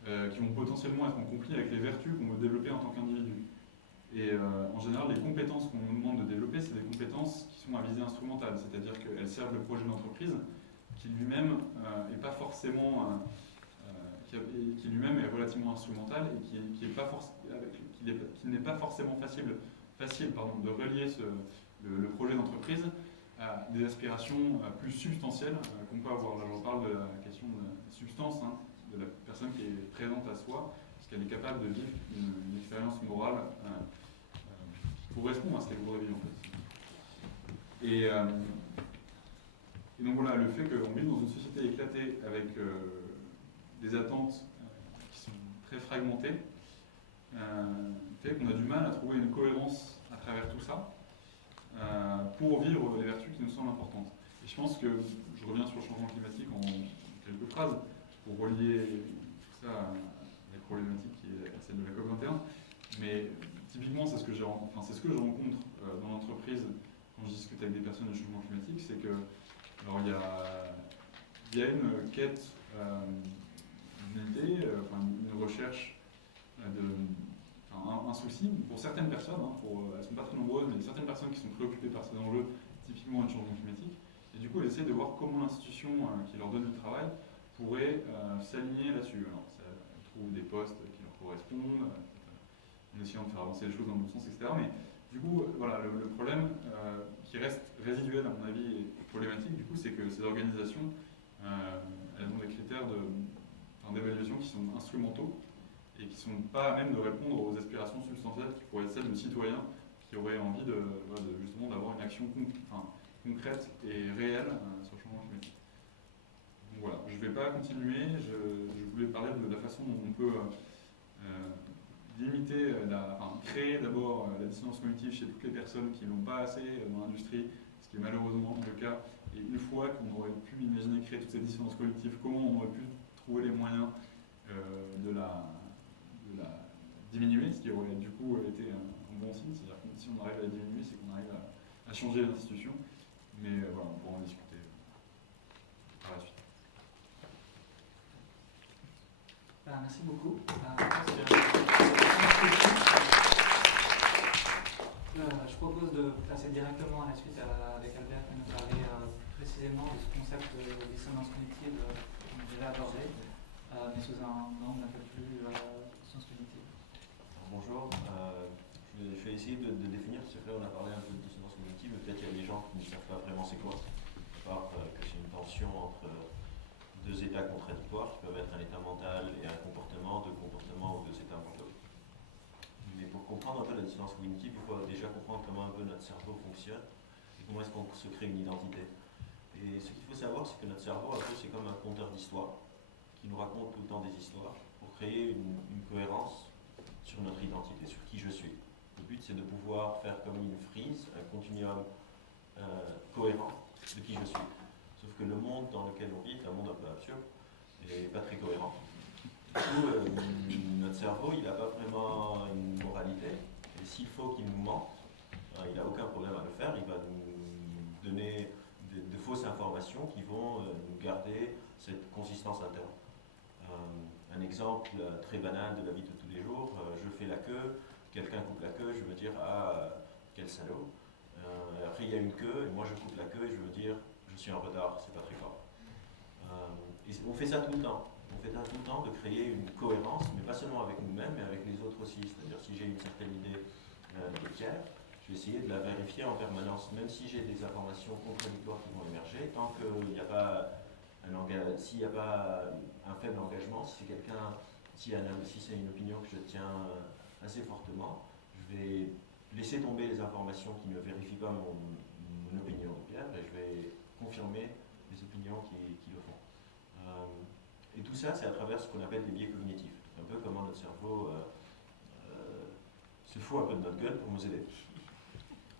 qui vont potentiellement être en conflit avec les vertus qu'on veut développer en tant qu'individu. Et en général, les compétences qu'on nous demande de développer, c'est des compétences qui sont à visée instrumentale, c'est-à-dire qu'elles servent le projet de l'entreprise, qui lui-même est pas forcément... qui lui-même est relativement instrumental et qui n'est pas forcément facile de relier le projet d'entreprise à des aspirations plus substantielles qu'on peut avoir. Là, je parle de la question de la substance, de la personne qui est présente à soi, parce qu'elle est capable de vivre une expérience morale qui correspond à ce qu'elle voudrait vivre en fait. Et donc voilà, le fait qu'on vive dans une société éclatée avec des attentes qui sont très fragmentées, fait qu'on a du mal à trouver une cohérence à travers tout ça pour vivre les vertus qui nous semblent importantes. Et je pense que, je reviens sur le changement climatique en quelques phrases, pour relier tout ça à la problématique qui est celle de la COP21, mais typiquement c'est ce que je rencontre dans l'entreprise quand je discute avec des personnes du changement climatique, c'est que alors il y a une quête d'unité, une recherche un souci pour certaines personnes, elles ne sont pas très nombreuses, mais certaines personnes qui sont préoccupées par ces enjeux, typiquement du changement climatique, et du coup elles essaient de voir comment l'institution qui leur donne du travail pourrait s'aligner là-dessus. Alors elles trouvent des postes qui leur correspondent, en essayant de faire avancer les choses dans le bon sens, etc. Mais du coup, voilà, le problème qui reste résiduel à mon avis et problématique, du coup, c'est que ces organisations, elles ont des critères d'évaluation qui sont instrumentaux et qui ne sont pas à même de répondre aux aspirations substantielles qui pourraient être celles de citoyens qui auraient envie justement d'avoir une action concrète et réelle sur le changement climatique. Donc voilà, je ne vais pas continuer, je voulais parler de la façon dont on peut limiter, créer d'abord la dissonance cognitive chez toutes les personnes qui n'ont pas assez dans l'industrie, ce qui est malheureusement le cas. Et une fois qu'on aurait pu imaginer créer toute cette dissonance cognitive, comment on aurait pu trouver les moyens de la diminuer, ce qui aurait du coup été un bon signe, c'est-à-dire que si on arrive à la diminuer, c'est qu'on arrive à changer l'institution. Mais voilà, on pourra en discuter par la suite. Merci beaucoup. Je propose de passer directement à la suite avec Albert qui nous parlait précisément de ce concept de dissonance cognitive qu'on a déjà abordé, mais sous un angle un peu plus science cognitive. Bonjour, je vais essayer de définir, parce que là on a parlé un peu de dissonance cognitive, mais peut-être il y a des gens qui ne savent pas vraiment c'est quoi, à part que c'est une tension entre deux états contradictoires qui peuvent être un état mental et un comportement, deux comportements ou deux états mentaux. Mais pour comprendre un peu la dissonance cognitive, il faut déjà comprendre comment un peu notre cerveau fonctionne et comment est-ce qu'on se crée une identité. Et ce qu'il faut savoir, c'est que notre cerveau, un peu, c'est comme un conteur d'histoires qui nous raconte tout le temps des histoires pour créer une cohérence sur notre identité, sur qui je suis. Le but, c'est de pouvoir faire comme une frise, un continuum cohérent de qui je suis. Sauf que le monde dans lequel on vit est un monde un peu absurde et pas très cohérent. Du coup, notre cerveau, il n'a pas vraiment une moralité. Et s'il faut qu'il nous mente, il n'a aucun problème à le faire. Il va nous donner de fausses informations qui vont nous garder cette consistance interne. Un exemple très banal de la vie de tous les jours, je fais la queue, quelqu'un coupe la queue, je veux dire « Ah, quel salaud !» Après, il y a une queue, et moi je coupe la queue et je veux dire « Je suis en retard, c'est pas très grave ». Et on fait ça tout le temps. On fait ça tout le temps de créer une cohérence, mais pas seulement avec nous-mêmes, mais avec les autres aussi. C'est-à-dire si j'ai une certaine idée de Pierre, je vais essayer de la vérifier en permanence, même si j'ai des informations contradictoires qui vont émerger, tant qu'il n'y a pas s'il n'y a pas un faible engagement, si c'est une opinion que je tiens assez fortement, je vais laisser tomber les informations qui ne vérifient pas mon opinion de Pierre et je vais confirmer les opinions qui le font. Et tout ça, c'est à travers ce qu'on appelle des biais cognitifs. Un peu comment notre cerveau se fout un peu de notre gueule pour nous aider.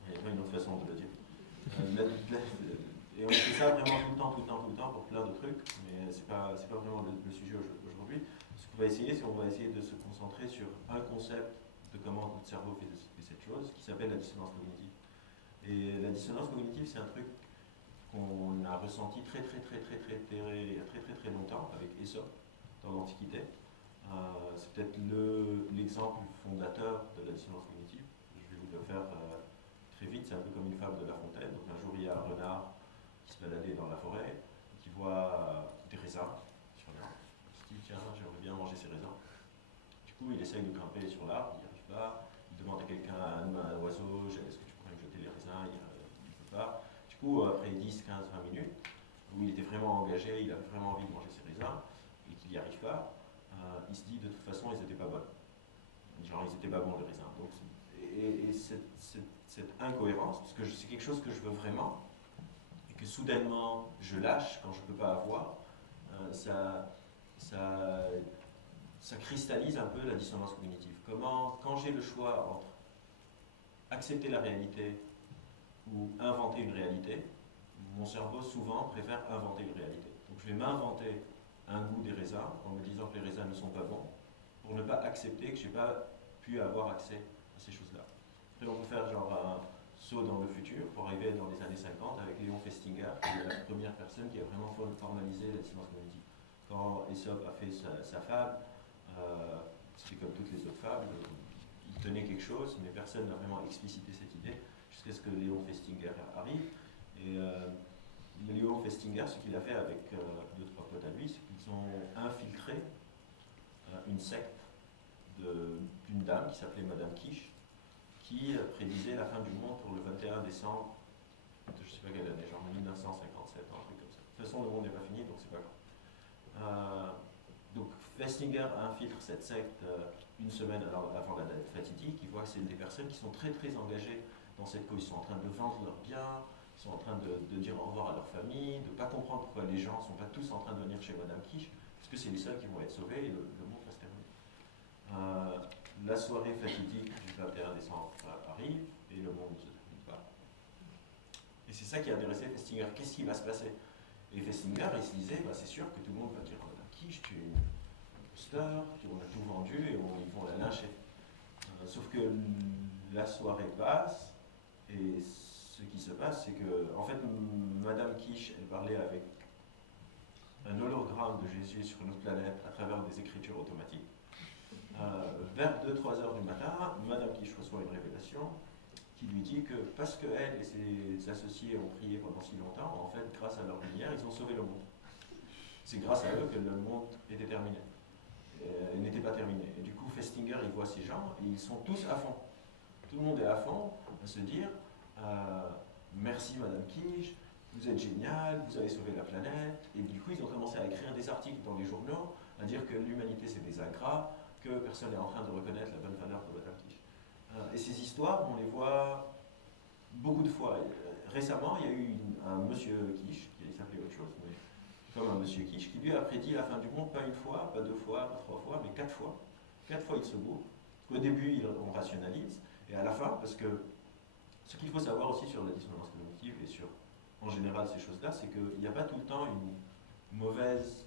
Il n'y a pas une autre façon de le dire. Et on fait ça vraiment tout le temps pour plein de trucs, mais c'est pas vraiment le sujet aujourd'hui. Ce qu'on va essayer, c'est qu'on va essayer de se concentrer sur un concept de comment notre cerveau fait cette chose, qui s'appelle la dissonance cognitive. Et la dissonance cognitive, c'est un truc qu'on a ressenti il y a très longtemps avec Aesop dans l'Antiquité. C'est peut-être l'exemple fondateur de la dissonance cognitive. Je vais vous le faire très vite, c'est un peu comme une fable de La Fontaine. Donc un jour, il y a un renard qui se baladait dans la forêt, qui voit des raisins sur l'arbre. Il se dit, tiens, j'aimerais bien manger ces raisins. Du coup, il essaye de grimper sur l'arbre, il n'y arrive pas. Il demande à quelqu'un, à un oiseau, est-ce que tu pourrais me jeter les raisins? Il ne peut pas. Du coup, après 10, 15, 20 minutes, où il était vraiment engagé, il avait vraiment envie de manger ses raisins, et qu'il n'y arrive pas, il se dit, de toute façon, ils n'étaient pas bons. Genre, ils n'étaient pas bons, les raisins. Donc, et cette incohérence, parce que c'est quelque chose que je veux vraiment, que soudainement je lâche quand je ne peux pas avoir, ça cristallise un peu la dissonance cognitive. Quand j'ai le choix entre accepter la réalité ou inventer une réalité, mon cerveau souvent préfère inventer une réalité. Donc je vais m'inventer un goût des raisins en me disant que les raisins ne sont pas bons, pour ne pas accepter que je n'ai pas pu avoir accès à ces choses-là. Après on peut faire genre un saut dans le futur pour arriver dans les années 50 avec Léon Festinger, qui est la première personne qui a vraiment formalisé la dissonance cognitive. Quand Aesop a fait sa fable, c'était comme toutes les autres fables, il tenait quelque chose, mais personne n'a vraiment explicité cette idée, jusqu'à ce que Léon Festinger arrive. Et Léon Festinger, ce qu'il a fait avec deux, trois potes à lui, c'est qu'ils ont infiltré une secte d'une dame qui s'appelait Madame Quiche, qui prédisait la fin du monde pour le 21 décembre, je ne sais pas quelle année, genre 1957, un truc comme ça. De toute façon, le monde n'est pas fini, donc c'est pas grave. Donc Festinger infiltre cette secte une semaine avant la date fatidique, il voit que c'est des personnes qui sont très très engagées dans cette cause. Ils sont en train de vendre leurs biens, ils sont en train de dire au revoir à leur famille, de ne pas comprendre pourquoi les gens ne sont pas tous en train de venir chez Madame Quiche, parce que c'est les seuls qui vont être sauvés et le monde va se terminer. La soirée fatidique du 21 décembre arrive et le monde ne se termine pas. Et c'est ça qui a intéressé Festinger. Qu'est-ce qui va se passer? Et Festinger, il se disait, bah, c'est sûr que tout le monde va dire Madame Quiche, tu es une imposteur, on a tout vendu et ils vont la lyncher. Sauf que la soirée passe et ce qui se passe, c'est que, en fait, Madame Quiche, elle parlait avec un hologramme de Jésus sur notre planète à travers des écritures automatiques. Vers 2-3 heures du matin, Madame Quiche reçoit une révélation qui lui dit que parce qu'elle et ses associés ont prié pendant si longtemps, en fait, grâce à leur lumière, ils ont sauvé le monde. C'est grâce à eux que le monde était terminé. N'était pas terminé. Et du coup, Festinger, il voit ces gens et ils sont tous à fond. Tout le monde est à fond à se dire merci Madame Quiche, vous êtes génial, vous avez sauvé la planète. Et du coup, ils ont commencé à écrire des articles dans les journaux, à dire que l'humanité c'est des ingrats, que personne n'est en train de reconnaître la bonne valeur de Madame Quiche. Et ces histoires, on les voit beaucoup de fois. Récemment, il y a eu un monsieur Quiche, qui s'appelait autre chose, mais comme un monsieur Quiche, qui lui a prédit la fin du monde, pas une fois, pas deux fois, pas trois fois, mais 4 fois. 4 fois il se bourre. Au début, on rationalise, et à la fin, parce que ce qu'il faut savoir aussi sur la dissonance cognitive et sur, en général, ces choses-là, c'est qu'il n'y a pas tout le temps une mauvaise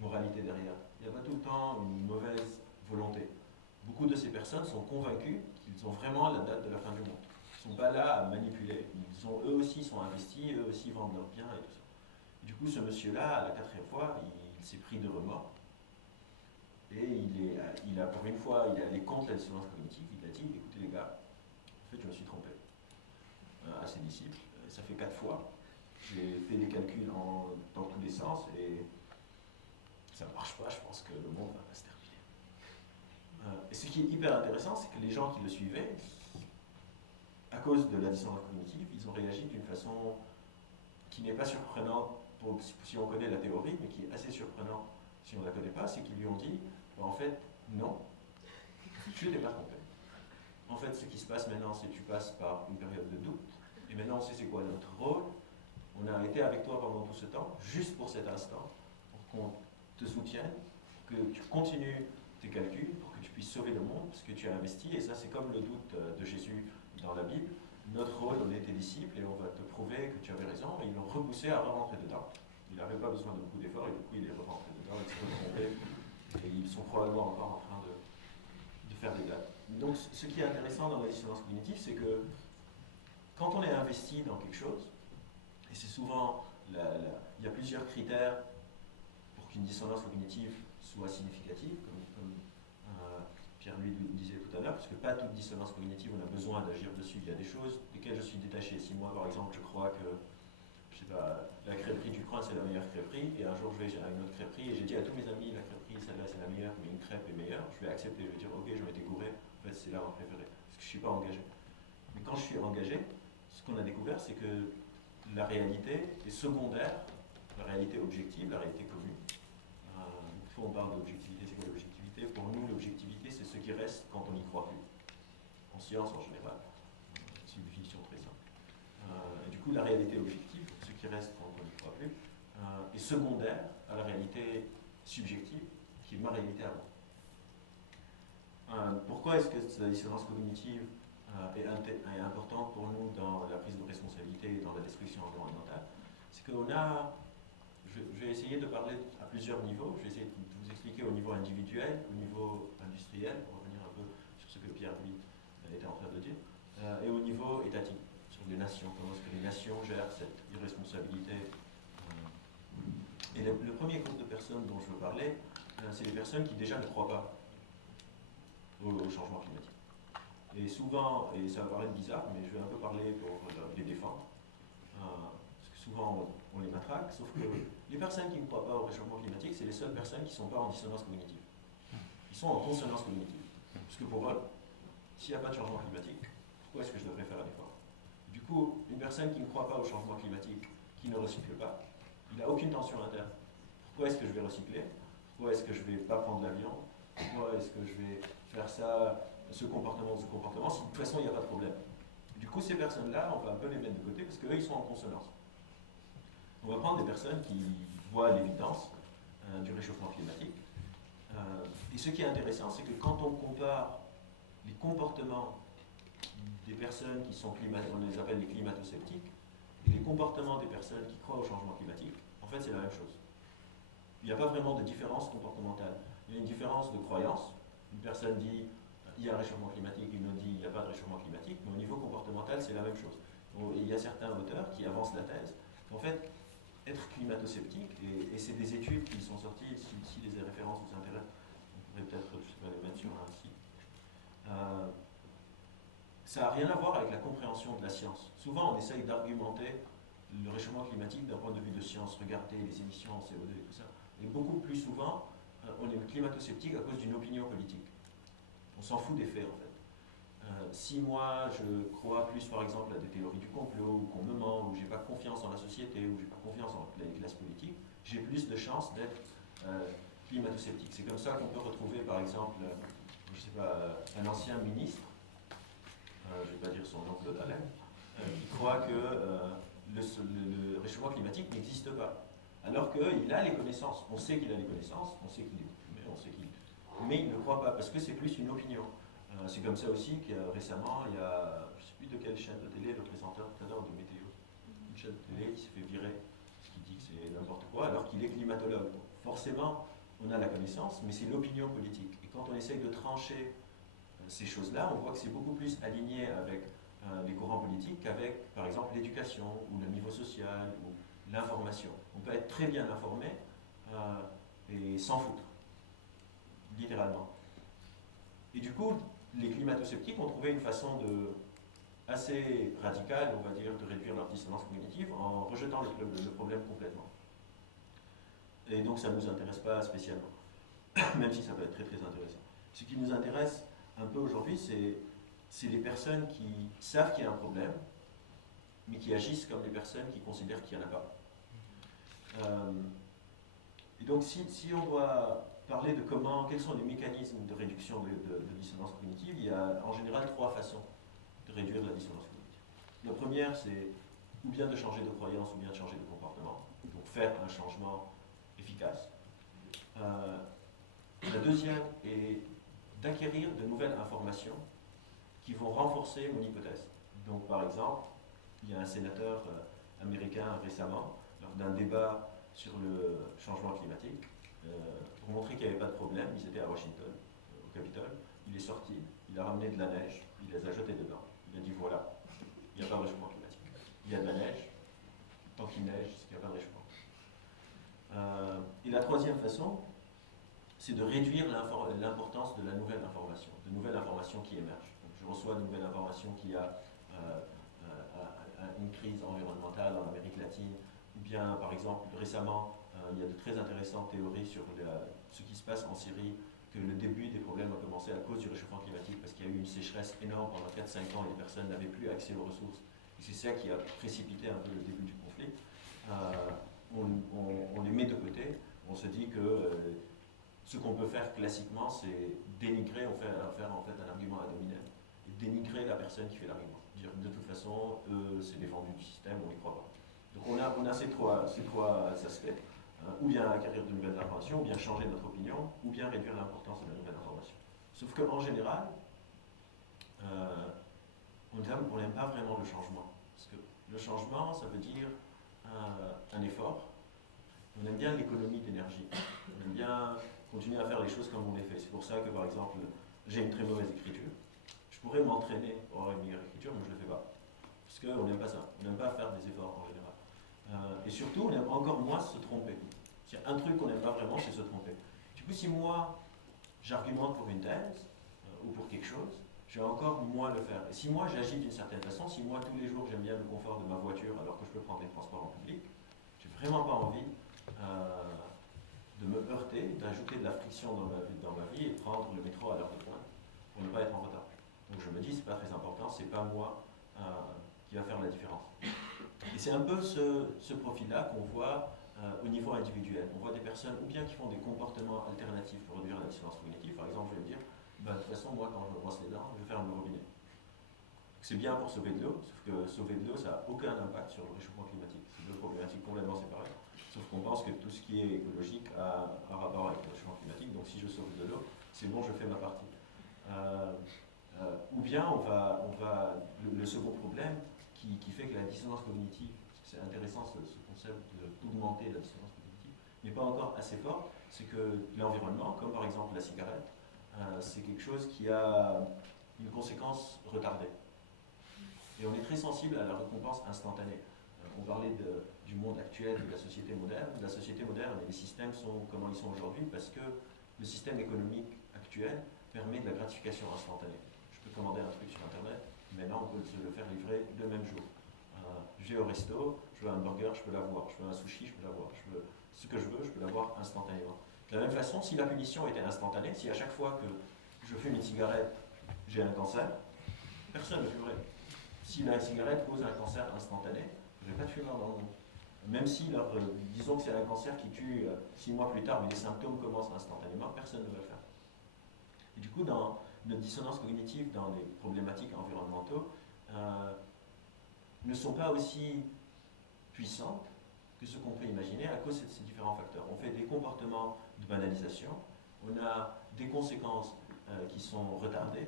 moralité derrière. Il n'y a pas tout le temps une mauvaise volonté. Beaucoup de ces personnes sont convaincus qu'ils ont vraiment la date de la fin du monde. Ils ne sont pas là à manipuler. Eux aussi sont investis, eux aussi vendent leurs biens et tout ça. Et du coup, ce monsieur-là, à la 4e fois, il s'est pris de remords. Et il a, pour une fois, il est allé contre la dissonance cognitive. Il a dit, écoutez les gars, en fait, je me suis trompé. À ses disciples, ça fait 4 fois. J'ai fait des calculs dans tous les sens et ça ne marche pas. Je pense que le monde va pas se terminer. Et ce qui est hyper intéressant, c'est que les gens qui le suivaient, à cause de la dissonance cognitive, ils ont réagi d'une façon qui n'est pas surprenante si on connaît la théorie, mais qui est assez surprenante si on ne la connaît pas, c'est qu'ils lui ont dit, en fait, non, tu n'es pas trompé. En fait, ce qui se passe maintenant, c'est que tu passes par une période de doute, et maintenant on sait c'est quoi notre rôle. On a été avec toi pendant tout ce temps, juste pour cet instant, pour qu'on te soutienne, que tu continues tes calculs, pour que tu puisses sauver le monde, parce que tu as investi, et ça c'est comme le doute de Jésus dans la Bible. Notre rôle, on est tes disciples, et on va te prouver que tu avais raison, et ils l'ont repoussé à rentrer dedans. Il n'avait pas besoin de beaucoup d'efforts, et du coup il est rentré dedans, il s'est trompé, et ils sont probablement encore en train de faire des dates. Donc ce qui est intéressant dans la dissonance cognitive, c'est que quand on est investi dans quelque chose, et c'est souvent, il y a plusieurs critères pour qu'une dissonance cognitive soit significative, comme Pierre-Louis disait tout à l'heure, parce que pas toute dissonance cognitive, on a besoin d'agir dessus. Il y a des choses desquelles je suis détaché. Si moi, par exemple, je crois que, je sais pas, la crêperie du coin, c'est la meilleure crêperie, et un jour, je vais à une autre crêperie, et j'ai dit à tous mes amis, la crêperie, celle-là, c'est la meilleure, mais une crêpe est meilleure, je vais accepter, je vais dire, ok, je m'étais gouré, en fait, c'est là ma préférée, parce que je ne suis pas engagé. Mais quand je suis engagé, ce qu'on a découvert, c'est que la réalité est secondaire, la réalité objective, la réalité commune. Fois on parle d'objectivité, c'est quoi l'objectivité? Pour nous, l'objectivité, c'est ce qui reste quand on n'y croit plus. En science, en général, c'est une définition très simple. Du coup, la réalité objective, ce qui reste quand on n'y croit plus, est secondaire à la réalité subjective, qui est ma réalité à moi. Pourquoi est-ce que la dissonance cognitive est importante pour nous dans la prise de responsabilité et dans la destruction environnementale? C'est qu'on a... Je vais essayer de parler à plusieurs niveaux. Je vais essayer de vous expliquer au niveau individuel, au niveau industriel, pour revenir un peu sur ce que Pierre-Louis était en train de dire, et au niveau étatique, sur les nations, comment est-ce que les nations gèrent cette irresponsabilité. Et le premier groupe de personnes dont je veux parler, c'est les personnes qui déjà ne croient pas au changement climatique. Et souvent, et ça va paraître bizarre, mais je vais un peu parler pour les défendre. Souvent on les matraque, sauf que les personnes qui ne croient pas au réchauffement climatique, c'est les seules personnes qui ne sont pas en dissonance cognitive. Ils sont en consonance cognitive. Parce que pour eux, s'il n'y a pas de changement climatique, pourquoi est-ce que je devrais faire un effort? Du coup, une personne qui ne croit pas au changement climatique, qui ne recycle pas, il n'a aucune tension interne. Pourquoi est-ce que je vais recycler? pourquoi est-ce que je ne vais pas prendre l'avion, pourquoi est-ce que je vais faire ça, ce comportement, si de toute façon il n'y a pas de problème. Du coup, ces personnes-là, on va un peu les mettre de côté parce qu'eux, ils sont en consonance. On va prendre des personnes qui voient l'évidence du réchauffement climatique. Et ce qui est intéressant, c'est que quand on compare les comportements des personnes qui sont on les appelle les climato-sceptiques, et les comportements des personnes qui croient au changement climatique, en fait, c'est la même chose. Il n'y a pas vraiment de différence comportementale. Il y a une différence de croyance. Une personne dit il y a un réchauffement climatique, une autre dit il n'y a pas de réchauffement climatique, mais au niveau comportemental, c'est la même chose. Et il y a certains auteurs qui avancent la thèse qu'en fait, être climato-sceptique, et c'est des études qui sont sorties, si les références vous intéressent, on pourrait peut-être les mettre sur un site. Ça n'a rien à voir avec la compréhension de la science. Souvent, on essaye d'argumenter le réchauffement climatique d'un point de vue de science, regardez les émissions en CO2 et tout ça. Et beaucoup plus souvent, on est climato-sceptique à cause d'une opinion politique. On s'en fout des faits, en fait. Si moi, je crois plus, par exemple, à des théories du complot, ou qu'on me ment, ou j'ai pas confiance en la société, ou j'ai pas confiance en les classes politiques, j'ai plus de chances d'être climato-sceptique. C'est comme ça qu'on peut retrouver, par exemple, je sais pas, un ancien ministre, je ne vais pas dire son nom, Claude Allen, qui croit que le réchauffement climatique n'existe pas. Alors qu'il a les connaissances. On sait qu'il a les connaissances, on sait qu'il est diplômé, on sait qu'il... Mais il ne croit pas, parce que c'est plus une opinion. C'est comme ça aussi que récemment, il y a, je ne sais plus de quelle chaîne de télé, le présentateur tout à l'heure de Météo, une chaîne de télé qui s'est fait virer, parce qu'il dit que c'est n'importe quoi, alors qu'il est climatologue. Forcément, on a la connaissance, mais c'est l'opinion politique. Et quand on essaye de trancher ces choses-là, on voit que c'est beaucoup plus aligné avec les courants politiques qu'avec, par exemple, l'éducation, ou le niveau social, ou l'information. On peut être très bien informé et s'en foutre, littéralement. Et du coup, les climato-sceptiques ont trouvé une façon assez radicale, on va dire, de réduire leur dissonance cognitive en rejetant le problème complètement. Et donc ça ne nous intéresse pas spécialement, même si ça peut être très très intéressant. Ce qui nous intéresse un peu aujourd'hui, c'est les personnes qui savent qu'il y a un problème, mais qui agissent comme les personnes qui considèrent qu'il n'y en a pas. Et donc si on doit parler de quels sont les mécanismes de réduction de dissonance cognitive, il y a en général 3 façons de réduire la dissonance cognitive. La première, c'est ou bien de changer de croyance, ou bien de changer de comportement, donc faire un changement efficace. La deuxième est d'acquérir de nouvelles informations qui vont renforcer mon hypothèse. Donc par exemple, il y a un sénateur américain récemment, lors d'un débat sur le changement climatique, pour montrer qu'il n'y avait pas de problème, ils étaient à Washington, au Capitole, il est sorti, il a ramené de la neige, il les a jetés dedans. Il a dit voilà, il n'y a pas de réchauffement climatique. Il y a de la neige, tant qu'il neige, c'est qu'il n'y a pas de réchauffement. Et la troisième façon, c'est de réduire l'importance de la nouvelle information, de nouvelles informations qui émergent. Donc, je reçois de nouvelles informations qu'il y a une crise environnementale en Amérique latine, ou bien, par exemple, récemment, il y a de très intéressantes théories sur ce qui se passe en Syrie, que le début des problèmes a commencé à cause du réchauffement climatique, parce qu'il y a eu une sécheresse énorme pendant 4-5 ans et les personnes n'avaient plus accès aux ressources. Et c'est ça qui a précipité un peu le début du conflit. On les met de côté, on se dit que ce qu'on peut faire classiquement, c'est dénigrer, faire en fait un argument ad hominem, et dénigrer la personne qui fait l'argument. Dire de toute façon, c'est des vendus du système, on n'y croit pas. Donc on a ces trois aspects. Ou bien acquérir de nouvelles informations, ou bien changer notre opinion, ou bien réduire l'importance de la nouvelle information. Sauf qu'en général, on n'aime pas vraiment le changement. Parce que le changement, ça veut dire un effort. On aime bien l'économie d'énergie. On aime bien continuer à faire les choses comme on les fait. C'est pour ça que, par exemple, j'ai une très mauvaise écriture. Je pourrais m'entraîner pour avoir une meilleure écriture, mais je ne le fais pas. Parce qu'on n'aime pas ça. On n'aime pas faire des efforts en général. Et surtout, on aime encore moins se tromper. Il y a un truc qu'on n'aime pas vraiment, c'est se tromper. Du coup, si moi, j'argumente pour une thèse ou pour quelque chose, je vais encore moins le faire. Et si moi, j'agis d'une certaine façon, si moi, tous les jours, j'aime bien le confort de ma voiture alors que je peux prendre les transports en public, j'ai vraiment pas envie de me heurter, d'ajouter de la friction dans ma vie et prendre le métro à l'heure de pointe pour ne pas être en retard. Donc je me dis, c'est pas très important, c'est pas moi qui va faire la différence. Et c'est un peu ce profil-là qu'on voit au niveau individuel. On voit des personnes ou bien qui font des comportements alternatifs pour réduire la dissonance cognitive. Par exemple, je vais me dire, ben, de toute façon, moi, quand je me brosse les dents, je vais fermer le robinet. C'est bien pour sauver de l'eau, sauf que sauver de l'eau, ça n'a aucun impact sur le réchauffement climatique. C'est deux problématiques complètement séparées. Sauf qu'on pense que tout ce qui est écologique a un rapport avec le réchauffement climatique. Donc si je sauve de l'eau, c'est bon, je fais ma partie. Ou bien le second problème qui fait que la dissonance cognitive, c'est intéressant ce concept d'augmenter la dissonance cognitive, n'est pas encore assez fort, c'est que l'environnement, comme par exemple la cigarette, c'est quelque chose qui a une conséquence retardée. Et on est très sensible à la récompense instantanée. On parlait du monde actuel, de la société moderne. La société moderne et les systèmes sont comment ils sont aujourd'hui parce que le système économique actuel permet de la gratification instantanée. Je peux commander un truc sur Internet, maintenant on peut se le faire livrer le même jour. Je vais au resto, je veux un burger, je peux l'avoir. Je veux un sushi, je peux l'avoir. Ce que je veux, je peux l'avoir instantanément. De la même façon, si la punition était instantanée, si à chaque fois que je fume une cigarette, j'ai un cancer, personne ne fumerait. Si la cigarette cause un cancer instantané, je n'ai pas de fumeur dans le monde. Même si, disons que c'est un cancer qui tue 6 mois plus tard, mais les symptômes commencent instantanément, personne ne va le faire. Et du coup, dans notre dissonance cognitive, dans les problématiques environnementaux, ne sont pas aussi puissantes que ce qu'on peut imaginer à cause de ces différents facteurs. On fait des comportements de banalisation, on a des conséquences qui sont retardées,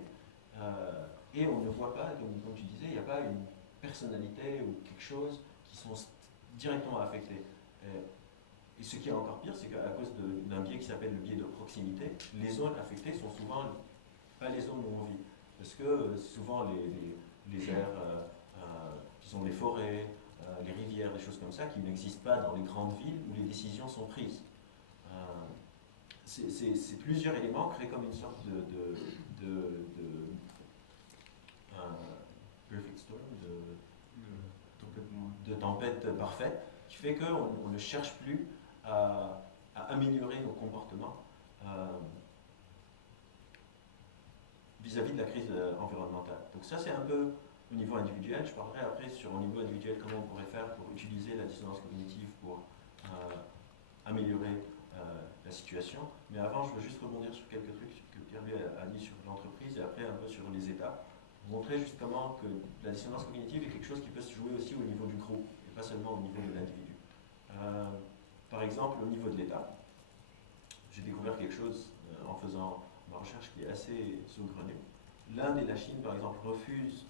et on ne voit pas, comme tu disais, il n'y a pas une personnalité ou quelque chose qui sont directement affectés. Et ce qui est encore pire, c'est qu'à cause d'un biais qui s'appelle le biais de proximité, les zones affectées sont souvent pas les zones où on vit. Parce que souvent les aires, qui sont les forêts, les rivières, des choses comme ça, qui n'existent pas dans les grandes villes où les décisions sont prises. C'est plusieurs éléments créés comme une sorte perfect storm, de tempête parfaite, qui fait qu'on ne cherche plus à améliorer nos comportements vis-à-vis de la crise environnementale. Donc ça, c'est un peu au niveau individuel. Je parlerai après au niveau individuel comment on pourrait faire pour utiliser la dissonance cognitive pour améliorer la situation. Mais avant, je veux juste rebondir sur quelques trucs que Pierre a dit sur l'entreprise et après un peu sur les États. Montrer justement que la dissonance cognitive est quelque chose qui peut se jouer aussi au niveau du groupe et pas seulement au niveau de l'individu. Par exemple, au niveau de l'État, j'ai découvert quelque chose en faisant ma recherche qui est assez saugrenue. L'Inde et la Chine, par exemple, refusent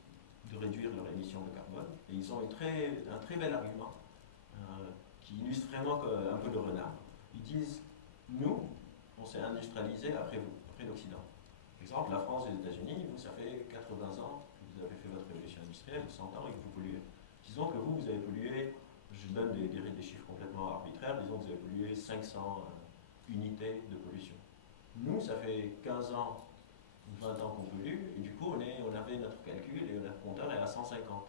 de réduire leur émission de carbone et ils ont un très bel argument qui illustre vraiment un peu le renard. Ils disent, nous, on s'est industrialisé après vous, après l'Occident. Par exemple, la France et les États-Unis, vous, ça fait 80 ans que vous avez fait votre révolution industrielle, 100 ans et que vous polluez. Disons que vous avez pollué, je donne des chiffres complètement arbitraires, disons que vous avez pollué 500 unités de pollution. Nous, ça fait 15 ans, 20 ans qu'on pollue, et du coup, on avait notre calcul et notre compteur est à 150.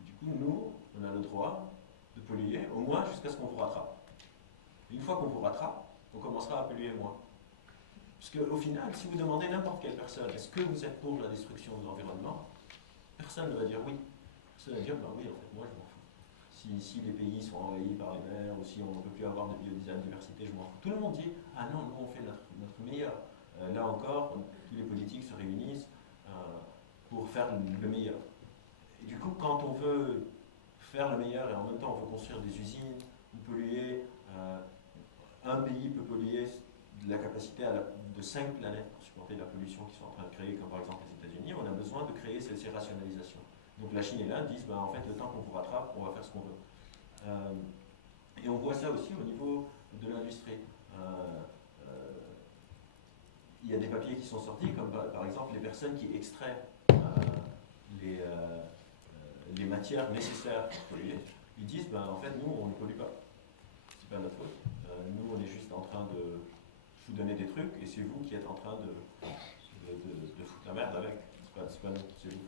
Du coup, nous, on a le droit de polluer, au moins jusqu'à ce qu'on vous rattrape. Et une fois qu'on vous rattrape, on commencera à polluer moins. Parce qu'au final, si vous demandez n'importe quelle personne, est-ce que vous êtes pour la destruction de l'environnement, personne ne va dire oui. Personne va dire, ben oui, en fait, moi je m'en fous. Si les pays sont envahis par les mers, ou si on ne peut plus avoir de biodiversité, je m'en fous. Tout le monde dit, ah non, nous on fait notre meilleur. Là encore, tous les politiques se réunissent pour faire le meilleur. Et du coup, quand on veut faire le meilleur et en même temps on veut construire des usines ou polluer, un pays peut polluer de la capacité de 5 planètes pour supporter la pollution qu'ils sont en train de créer, comme par exemple les États-Unis, on a besoin de créer ces rationalisations. Donc la Chine et l'Inde disent, ben, en fait, le temps qu'on vous rattrape, on va faire ce qu'on veut. Et on voit ça aussi au niveau de l'industrie. Il y a des papiers qui sont sortis, comme par exemple les personnes qui extraient les matières nécessaires pour polluer. Ils disent, ben, en fait, nous, on ne pollue pas. C'est pas notre faute. Nous, on est juste en train de vous donner des trucs et c'est vous qui êtes en train de foutre la merde avec. C'est pas nous, c'est vous.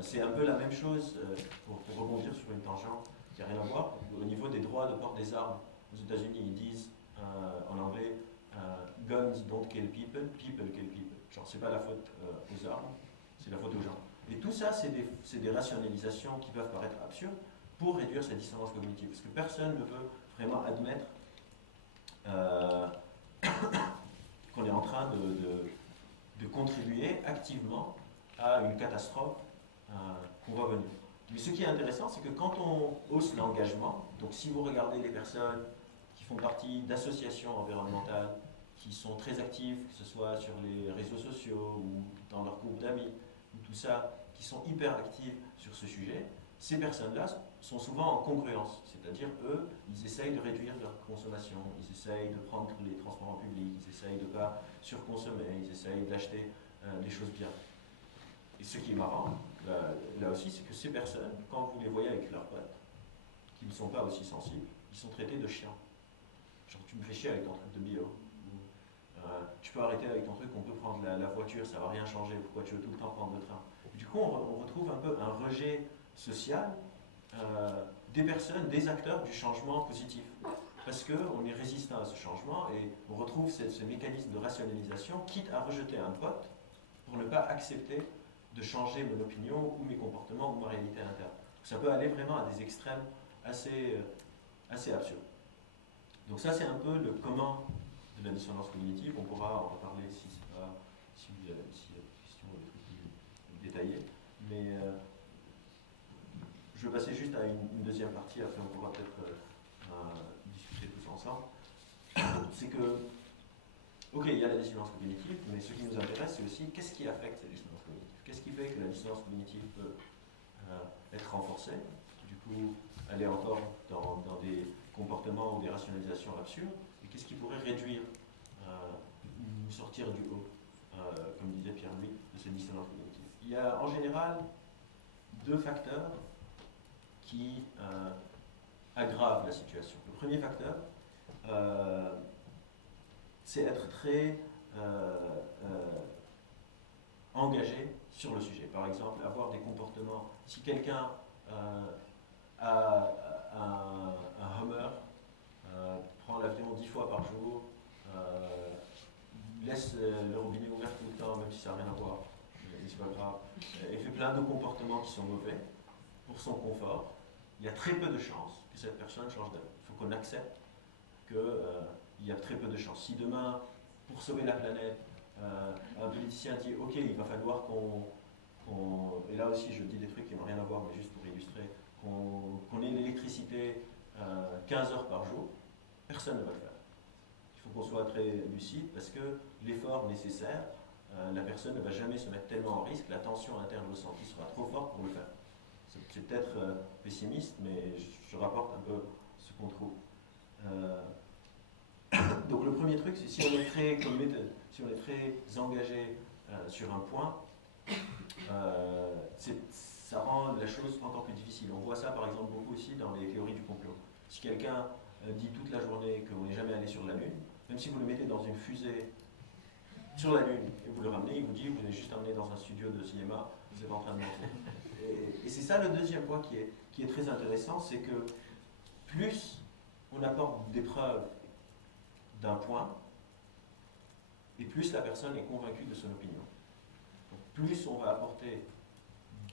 C'est un peu la même chose, pour rebondir sur une tangente qui n'a rien à voir, au niveau des droits de port des armes. Aux États-Unis, ils disent en anglais guns don't kill people, people kill people. Genre, c'est pas la faute aux armes, c'est la faute aux gens. Et tout ça, c'est des rationalisations qui peuvent paraître absurdes pour réduire cette dissonance cognitive. Parce que personne ne veut vraiment admettre qu'on est en train de contribuer activement à une catastrophe qu'on voit venir. Mais ce qui est intéressant, c'est que quand on hausse l'engagement, donc si vous regardez les personnes qui font partie d'associations environnementales, qui sont très actives, que ce soit sur les réseaux sociaux ou dans leur groupe d'amis, ou tout ça, qui sont hyper actives sur ce sujet, ces personnes-là sont souvent en congruence. C'est-à-dire, eux, ils essayent de réduire leur consommation, ils essayent de prendre les transports en public, ils essayent de ne pas surconsommer, ils essayent d'acheter des choses bien. Et ce qui est marrant, là aussi, c'est que ces personnes, quand vous les voyez avec leurs potes, qui ne sont pas aussi sensibles, ils sont traités de chiens. Genre, tu me fais chier avec ton truc de bio. Tu peux arrêter avec ton truc, on peut prendre la voiture, ça ne va rien changer, pourquoi tu veux tout le temps prendre le train? Et du coup, on retrouve un peu un rejet social des personnes, des acteurs du changement positif. Parce qu'on est résistant à ce changement et on retrouve ce mécanisme de rationalisation, quitte à rejeter un pote pour ne pas accepter de changer mon opinion ou mes comportements ou ma réalité interne. Ça peut aller vraiment à des extrêmes assez absurdes. Donc ça, c'est un peu le comment de la dissonance cognitive. On pourra en reparler si il y a des questions ou des trucs plus détaillés. Mais je vais passer juste à une deuxième partie, après on pourra peut-être discuter tous ensemble. C'est que, ok, il y a la dissonance cognitive, mais ce qui nous intéresse, c'est aussi qu'est-ce qui affecte cette dissonance cognitive. Qu'est-ce qui fait que la dissonance cognitive peut être renforcée, du coup aller encore dans des comportements ou des rationalisations absurdes, et qu'est-ce qui pourrait réduire, nous sortir du haut, comme disait Pierre-Louis, de cette dissonance cognitive. Il y a en général deux facteurs qui aggravent la situation. Le premier facteur, c'est être très engagé sur le sujet. Par exemple, avoir des comportements. Si quelqu'un a un Hummer, prend l'avion 10 fois par jour, laisse le robinet ouvert tout le temps, même si ça n'a rien à voir, mais c'est pas grave, et fait plein de comportements qui sont mauvais pour son confort, il y a très peu de chances que cette personne change d'avis. Il faut qu'on accepte qu'il y a très peu de chances. Si demain, pour sauver la planète, un politicien dit ok, il va falloir et là aussi je dis des trucs qui n'ont rien à voir, mais juste pour illustrer, qu'on ait l'électricité 15 heures par jour, personne ne va le faire. Il faut qu'on soit très lucide parce que l'effort nécessaire, la personne ne va jamais se mettre tellement en risque, la tension interne ressentie sera trop forte pour le faire. C'est peut-être pessimiste, mais je rapporte un peu ce qu'on trouve. Donc le premier truc, c'est si on est très engagé sur un point, ça rend la chose encore plus difficile. On voit ça par exemple beaucoup aussi dans les théories du complot. Si quelqu'un dit toute la journée qu'on n'est jamais allé sur la Lune, même si vous le mettez dans une fusée sur la Lune et vous le ramenez, il vous dit vous êtes juste emmené dans un studio de cinéma, vous êtes en train de mentir. Et c'est ça le deuxième point qui est très intéressant, c'est que plus on apporte des preuves d'un point, et plus la personne est convaincue de son opinion. Donc, plus on va apporter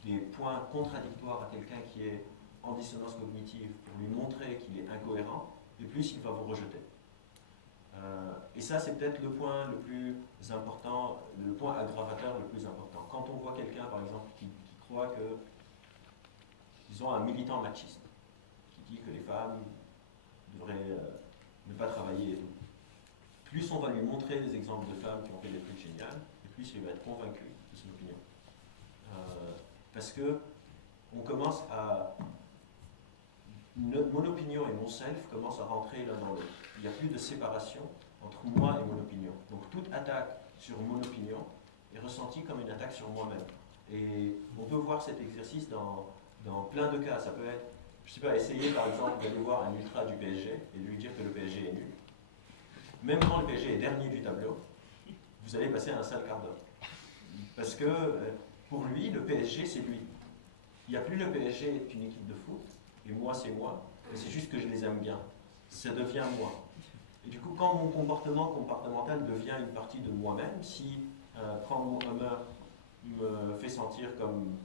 des points contradictoires à quelqu'un qui est en dissonance cognitive pour lui montrer qu'il est incohérent, et plus il va vous rejeter. Et ça, c'est peut-être le point le plus important, le point aggravateur le plus important. Quand on voit quelqu'un, par exemple, qui croit que, disons, un militant machiste, qui dit que les femmes devraient ne pas travailler et tout, plus on va lui montrer des exemples de femmes qui ont fait des trucs géniaux, et plus il va être convaincu de son opinion. Parce que on commence à... Mon opinion et mon self commencent à rentrer l'un dans l'autre. Il n'y a plus de séparation entre moi et mon opinion. Donc toute attaque sur mon opinion est ressentie comme une attaque sur moi-même. Et on peut voir cet exercice dans plein de cas. Ça peut être, je ne sais pas, essayer par exemple d'aller voir un ultra du PSG et de lui dire que le PSG est nul. Même quand le PSG est dernier du tableau, vous allez passer un sale quart d'heure. Parce que pour lui, le PSG, c'est lui. Il n'y a plus le PSG est une équipe de foot, et moi, c'est moi. C'est juste que je les aime bien. Ça devient moi. Et du coup, quand mon comportement comportemental devient une partie de moi-même, si prendre mon Hummer me fait sentir comme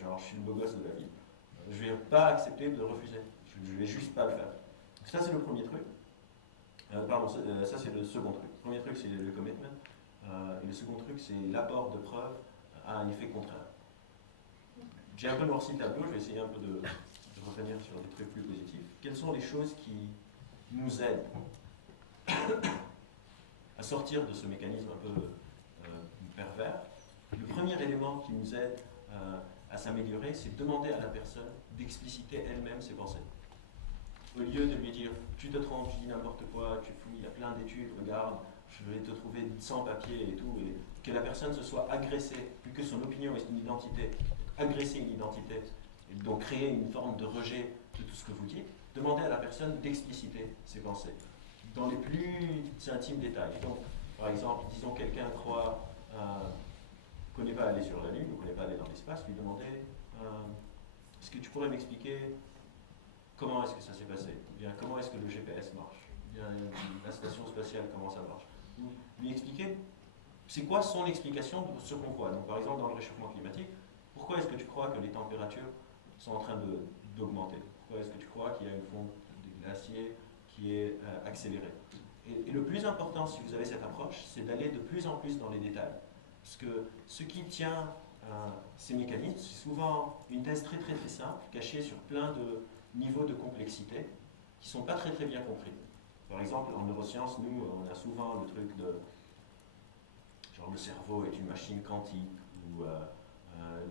genre je suis le beau gosse de la vie, je ne vais pas accepter de le refuser. Je ne vais juste pas le faire. Ça, c'est le premier truc. Pardon, ça, c'est le second truc. Le premier truc, c'est le commitment. Et le second truc, c'est l'apport de preuves à un effet contraire. J'ai un peu noirci le tableau, je vais essayer un peu de revenir sur des trucs plus positifs. Quelles sont les choses qui nous aident à sortir de ce mécanisme un peu pervers? Le premier élément qui nous aide à s'améliorer, c'est demander à la personne d'expliciter elle-même ses pensées. Au lieu de lui dire « tu te trompes, tu dis n'importe quoi, tu fous, il y a plein d'études, regarde, je vais te trouver sans papier et tout », et que la personne se soit agressée, plus que son opinion est une identité, agresser une identité, et donc créer une forme de rejet de tout ce que vous dites, demandez à la personne d'expliciter ses pensées, dans les plus intimes détails. Donc, par exemple, disons quelqu'un ne connaît pas aller sur la Lune, ne connaît pas aller dans l'espace, lui demander est-ce que tu pourrais m'expliquer comment est-ce que ça s'est passé? Ou bien comment est-ce que le GPS marche? Ou bien la station spatiale, comment ça marche? Lui expliquer c'est quoi son explication de ce qu'on voit. Donc par exemple dans le réchauffement climatique, pourquoi est-ce que tu crois que les températures sont en train d'augmenter? Pourquoi est-ce que tu crois qu'il y a une fonte des glaciers qui est accélérée? Et le plus important, si vous avez cette approche, c'est d'aller de plus en plus dans les détails. Parce que ce qui tient ces mécanismes, c'est souvent une thèse très très très simple, cachée sur plein de niveaux de complexité qui ne sont pas très très bien compris. Par exemple, en neurosciences, nous, on a souvent le truc de genre le cerveau est une machine quantique, ou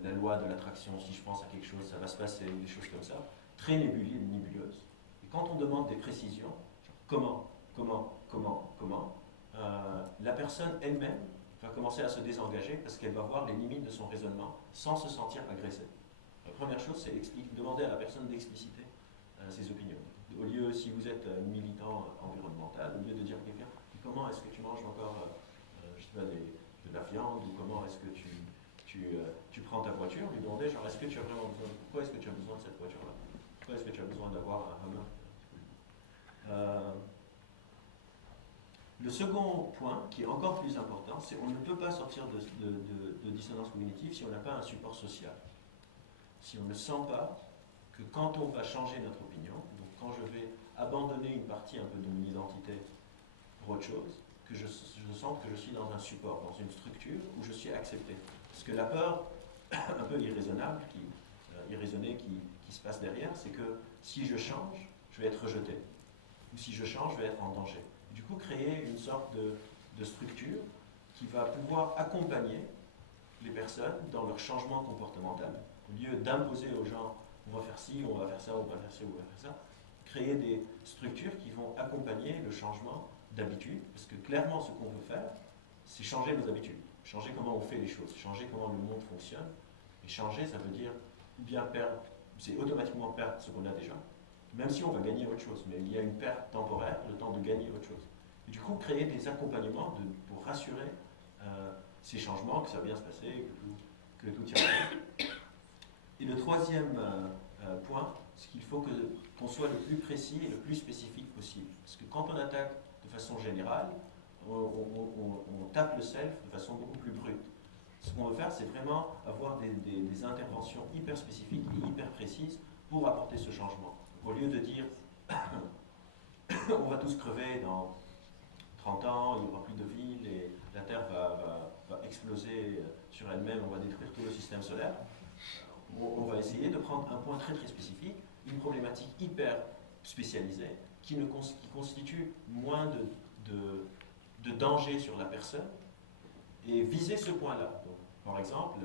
la loi de l'attraction, si je pense à quelque chose, ça va se passer, des choses comme ça, très nébuleuses. Et quand on demande des précisions, genre comment, la personne elle-même va commencer à se désengager parce qu'elle va voir les limites de son raisonnement sans se sentir agressée. La première chose, c'est demander à la personne d'expliciter ses opinions. Au lieu, si vous êtes militant environnemental, au lieu de dire à quelqu'un comment est-ce que tu manges encore je sais pas, de la viande, ou comment est-ce que tu prends ta voiture, lui demander genre est-ce que tu as vraiment besoin, pourquoi est-ce que tu as besoin de cette voiture-là, pourquoi est-ce que tu as besoin d'avoir un Hummer. Le second point, qui est encore plus important, c'est qu'on ne peut pas sortir de dissonance cognitive si on n'a pas un support social. Si on ne sent pas que quand on va changer notre opinion, donc quand je vais abandonner une partie un peu de mon identité pour autre chose, que je sens que je suis dans un support, dans une structure où je suis accepté. Parce que la peur, un peu irraisonnable, irraisonnée qui se passe derrière, c'est que si je change, je vais être rejeté. Ou si je change, je vais être en danger. Du coup, créer une sorte de structure qui va pouvoir accompagner les personnes dans leur changement comportemental. Au lieu d'imposer aux gens, on va faire ci, on va faire ça, on va faire ci, on va faire ça, créer des structures qui vont accompagner le changement d'habitude, parce que clairement, ce qu'on veut faire, c'est changer nos habitudes, changer comment on fait les choses, changer comment le monde fonctionne. Et changer, ça veut dire ou bien perdre, c'est automatiquement perdre ce qu'on a déjà, même si on va gagner autre chose, mais il y a une perte temporaire, le temps de gagner autre chose. Et du coup, créer des accompagnements pour rassurer ces changements, que ça va bien se passer, que tout ira bien. Et le troisième point, c'est qu'il faut qu'on soit le plus précis et le plus spécifique possible. Parce que quand on attaque de façon générale, on tape le self de façon beaucoup plus brute. Ce qu'on veut faire, c'est vraiment avoir des interventions hyper spécifiques et hyper précises pour apporter ce changement. Au lieu de dire on va tous crever dans 30 ans, il n'y aura plus de ville et la Terre va exploser sur elle-même, on va détruire tout le système solaire, on va essayer de prendre un point très très spécifique, une problématique hyper spécialisée qui constitue moins de danger sur la personne et viser ce point-là. Par exemple,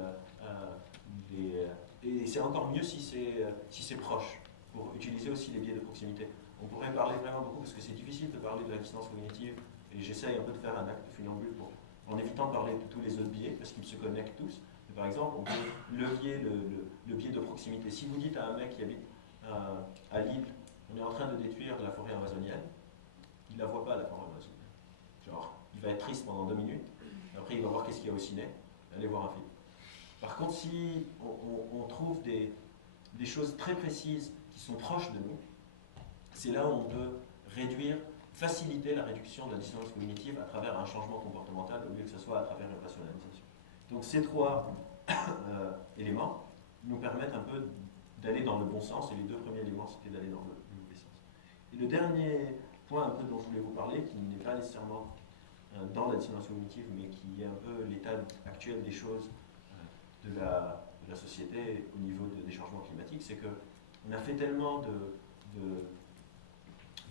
et c'est encore mieux si c'est proche, pour utiliser aussi les biais de proximité. On pourrait parler vraiment beaucoup, parce que c'est difficile de parler de la distance cognitive, et j'essaye un peu de faire un acte de funambule en évitant de parler de tous les autres biais, parce qu'ils se connectent tous. Mais par exemple, on peut levier le biais de proximité. Si vous dites à un mec qui habite à Lille, on est en train de détruire la forêt amazonienne, il ne la voit pas, la forêt amazonienne. Genre, il va être triste pendant 2 minutes, après il va voir qu'est-ce qu'il y a au ciné, aller voir un film. Par contre, si on trouve des choses très précises qui sont proches de nous, c'est là où on peut faciliter la réduction de la dissonance cognitive à travers un changement comportemental au lieu que ce soit à travers une rationalisation. Donc ces 3 éléments nous permettent un peu d'aller dans le bon sens, et les 2 premiers éléments c'était d'aller dans le mauvais sens. Et le dernier point un peu dont je voulais vous parler, qui n'est pas nécessairement dans la dissonance cognitive, mais qui est un peu l'état actuel des choses de la société au niveau des changements climatiques, c'est qu'on a fait tellement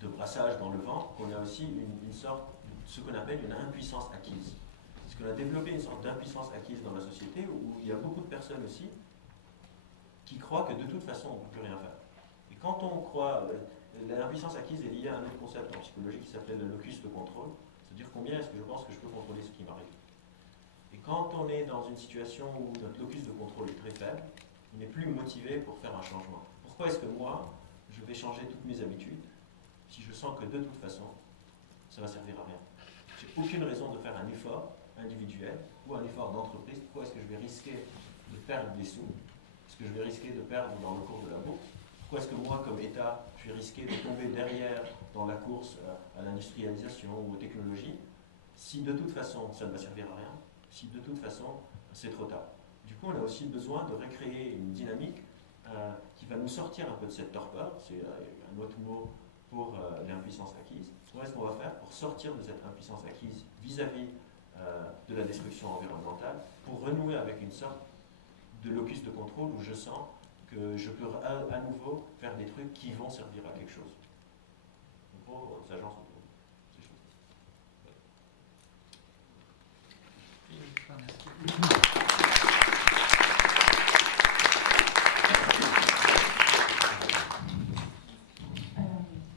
de brassage dans le vent qu'on a aussi une sorte, ce qu'on appelle une impuissance acquise. Parce qu'on a développé une sorte d'impuissance acquise dans la société où il y a beaucoup de personnes aussi qui croient que de toute façon on ne peut plus rien faire. Et quand on croit, l'impuissance acquise est liée à un autre concept en psychologie qui s'appelle le locus de contrôle, c'est-à-dire combien est-ce que je pense que je peux contrôler ce qui m'arrive. Et quand on est dans une situation où notre locus de contrôle est très faible, on n'est plus motivé pour faire un changement. Pourquoi est-ce que moi, je vais changer toutes mes habitudes si je sens que de toute façon, ça va servir à rien? J'ai aucune raison de faire un effort individuel ou un effort d'entreprise. Pourquoi est-ce que je vais risquer de perdre des sous? Est-ce que je vais risquer de perdre dans le cours de la bourse? Pourquoi est-ce que moi, comme État, je vais risquer de tomber derrière dans la course à l'industrialisation ou aux technologies si de toute façon, ça ne va servir à rien, si de toute façon, c'est trop tard? Du coup, on a aussi besoin de recréer une dynamique qui va nous sortir un peu de cette torpeur. C'est un autre mot pour l'impuissance acquise. Comment est-ce qu'on va faire pour sortir de cette impuissance acquise vis-à-vis de la destruction environnementale, pour renouer avec une sorte de locus de contrôle où je sens que je peux à nouveau faire des trucs qui vont servir à quelque chose. En gros, on s'agence autour de ces choses.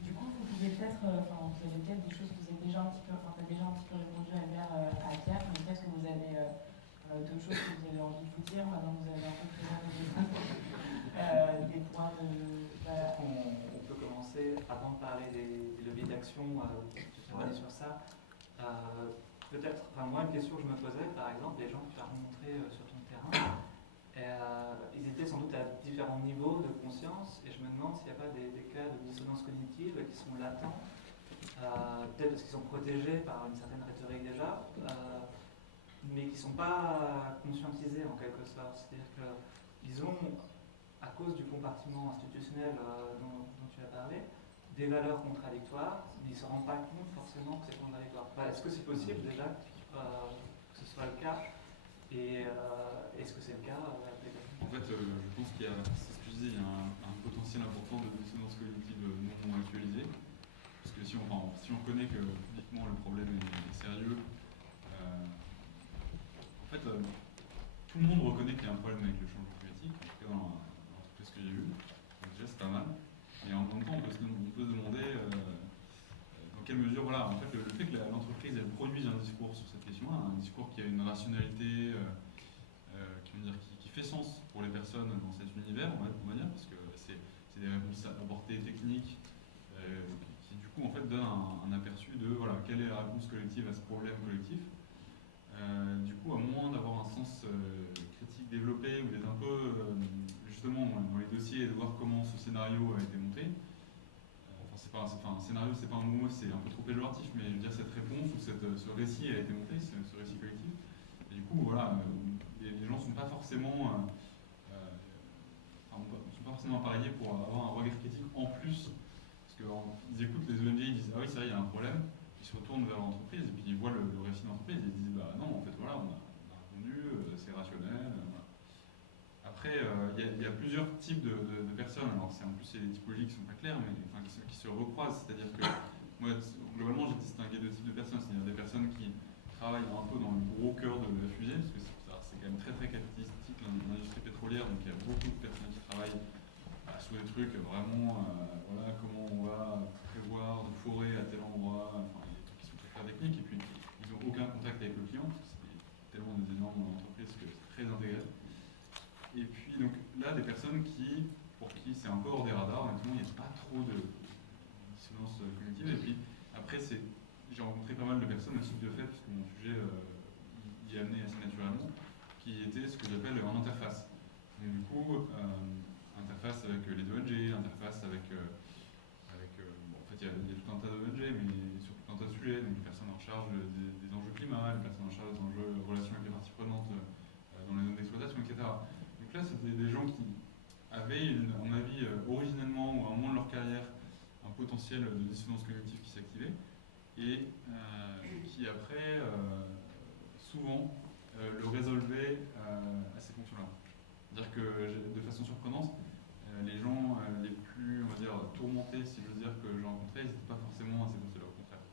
Du coup, vous pouvez peut-être, vous avez peut-être des choses que vous avez déjà un petit peu, t'as déjà un petit peu répondu à Pierre, mais peut-être que vous avez d'autres choses que vous avez envie de vous dire, maintenant que vous avez un peu présenté des points de... On peut commencer, avant de parler des leviers d'action, sur ça. Peut-être, moi, une question que je me posais, par exemple, les gens que tu as rencontrés sur ton terrain, ils étaient sans doute à différents niveaux de conscience, et je me demande s'il n'y a pas des cas de dissonance cognitive qui sont latents, peut-être parce qu'ils sont protégés par une certaine rhétorique déjà, mais qui ne sont pas conscientisés en quelque sorte. C'est-à-dire qu'ils ont, à cause du compartiment institutionnel dont tu as parlé, des valeurs contradictoires, mais ils ne se rendent pas compte forcément que c'est contradictoire. Est-ce que c'est possible déjà que ce soit le cas? Et est-ce que c'est le cas En fait, je pense qu'il y a, c'est ce que je disais, il y a un potentiel important de dissonance cognitive non actualisée. Parce que si on reconnaît que publiquement le problème est sérieux, en fait, tout le monde reconnaît qu'il y a un problème avec le changement climatique, en tout cas dans l'entreprise que j'ai vue. Donc déjà, c'est pas mal. Et en même temps, on peut se demander dans quelle mesure, voilà, en fait, le fait que l'entreprise elle produise un discours sur cette question-là, un discours qui a une rationalité, qui fait sens pour les personnes dans cet univers, on va dire, parce que c'est des réponses apportées techniques qui du coup en fait donnent un aperçu de voilà quelle est la réponse collective à ce problème collectif. Du coup, à moins d'avoir un sens critique développé ou d'être un peu justement dans les dossiers et de voir comment ce scénario a été monté. Un scénario, c'est pas un mot, c'est un peu trop péjoratif, mais je veux dire cette réponse ou ce récit a été monté, ce récit collectif. Et du coup, voilà, les gens sont pas forcément appareillés pour avoir un regard critique en plus, parce qu'ils écoutent les ONG, ils disent ah oui c'est vrai il y a un problème, ils se retournent vers l'entreprise et puis ils voient le récit de l'entreprise et ils disent bah non en fait voilà on a répondu, c'est rationnel. Voilà. Après il y a plusieurs types de personnes, alors en plus c'est des typologies qui sont pas claires mais qui se recroisent, c'est-à-dire que moi globalement j'ai distingué deux types de personnes, c'est-à-dire des personnes qui travaillent un peu dans le gros cœur de la fusée, parce que c'est quand même très très capitalistique l'industrie pétrolière, donc il y a beaucoup de personnes qui travaillent sur des trucs vraiment, voilà, comment on va prévoir de forer à tel endroit, enfin, des trucs qui sont très techniques, et puis ils n'ont aucun contact avec le client, parce que c'est tellement des énormes entreprises que c'est très intégré. Et puis donc là, des personnes pour qui c'est un peu hors des radars, maintenant il n'y a pas trop de dissonance cognitive, et puis après j'ai rencontré pas mal de personnes aussi de fait, parce que mon sujet y est amené assez naturellement, qui était ce que j'appelle en interface. Donc du coup, interface avec les ONG, interface avec bon, en fait il y a tout un tas d'ONG, mais sur tout un tas de sujets, donc les personnes en charge des enjeux climat, les personnes en charge des enjeux relations avec les parties prenantes dans les zones d'exploitation, etc. Donc là, c'était des gens qui avaient, à mon avis, originellement ou à un moment de leur carrière, un potentiel potentiel de dissonance cognitive qui s'activait et qui après, souvent, le résolvait à ces fonctions-là. C'est-à-dire que de façon surprenante, les gens les plus, on va dire, tourmentés, si j'ose dire, que j'ai rencontrés, ils n'étaient pas forcément à ces postes-là, au contraire.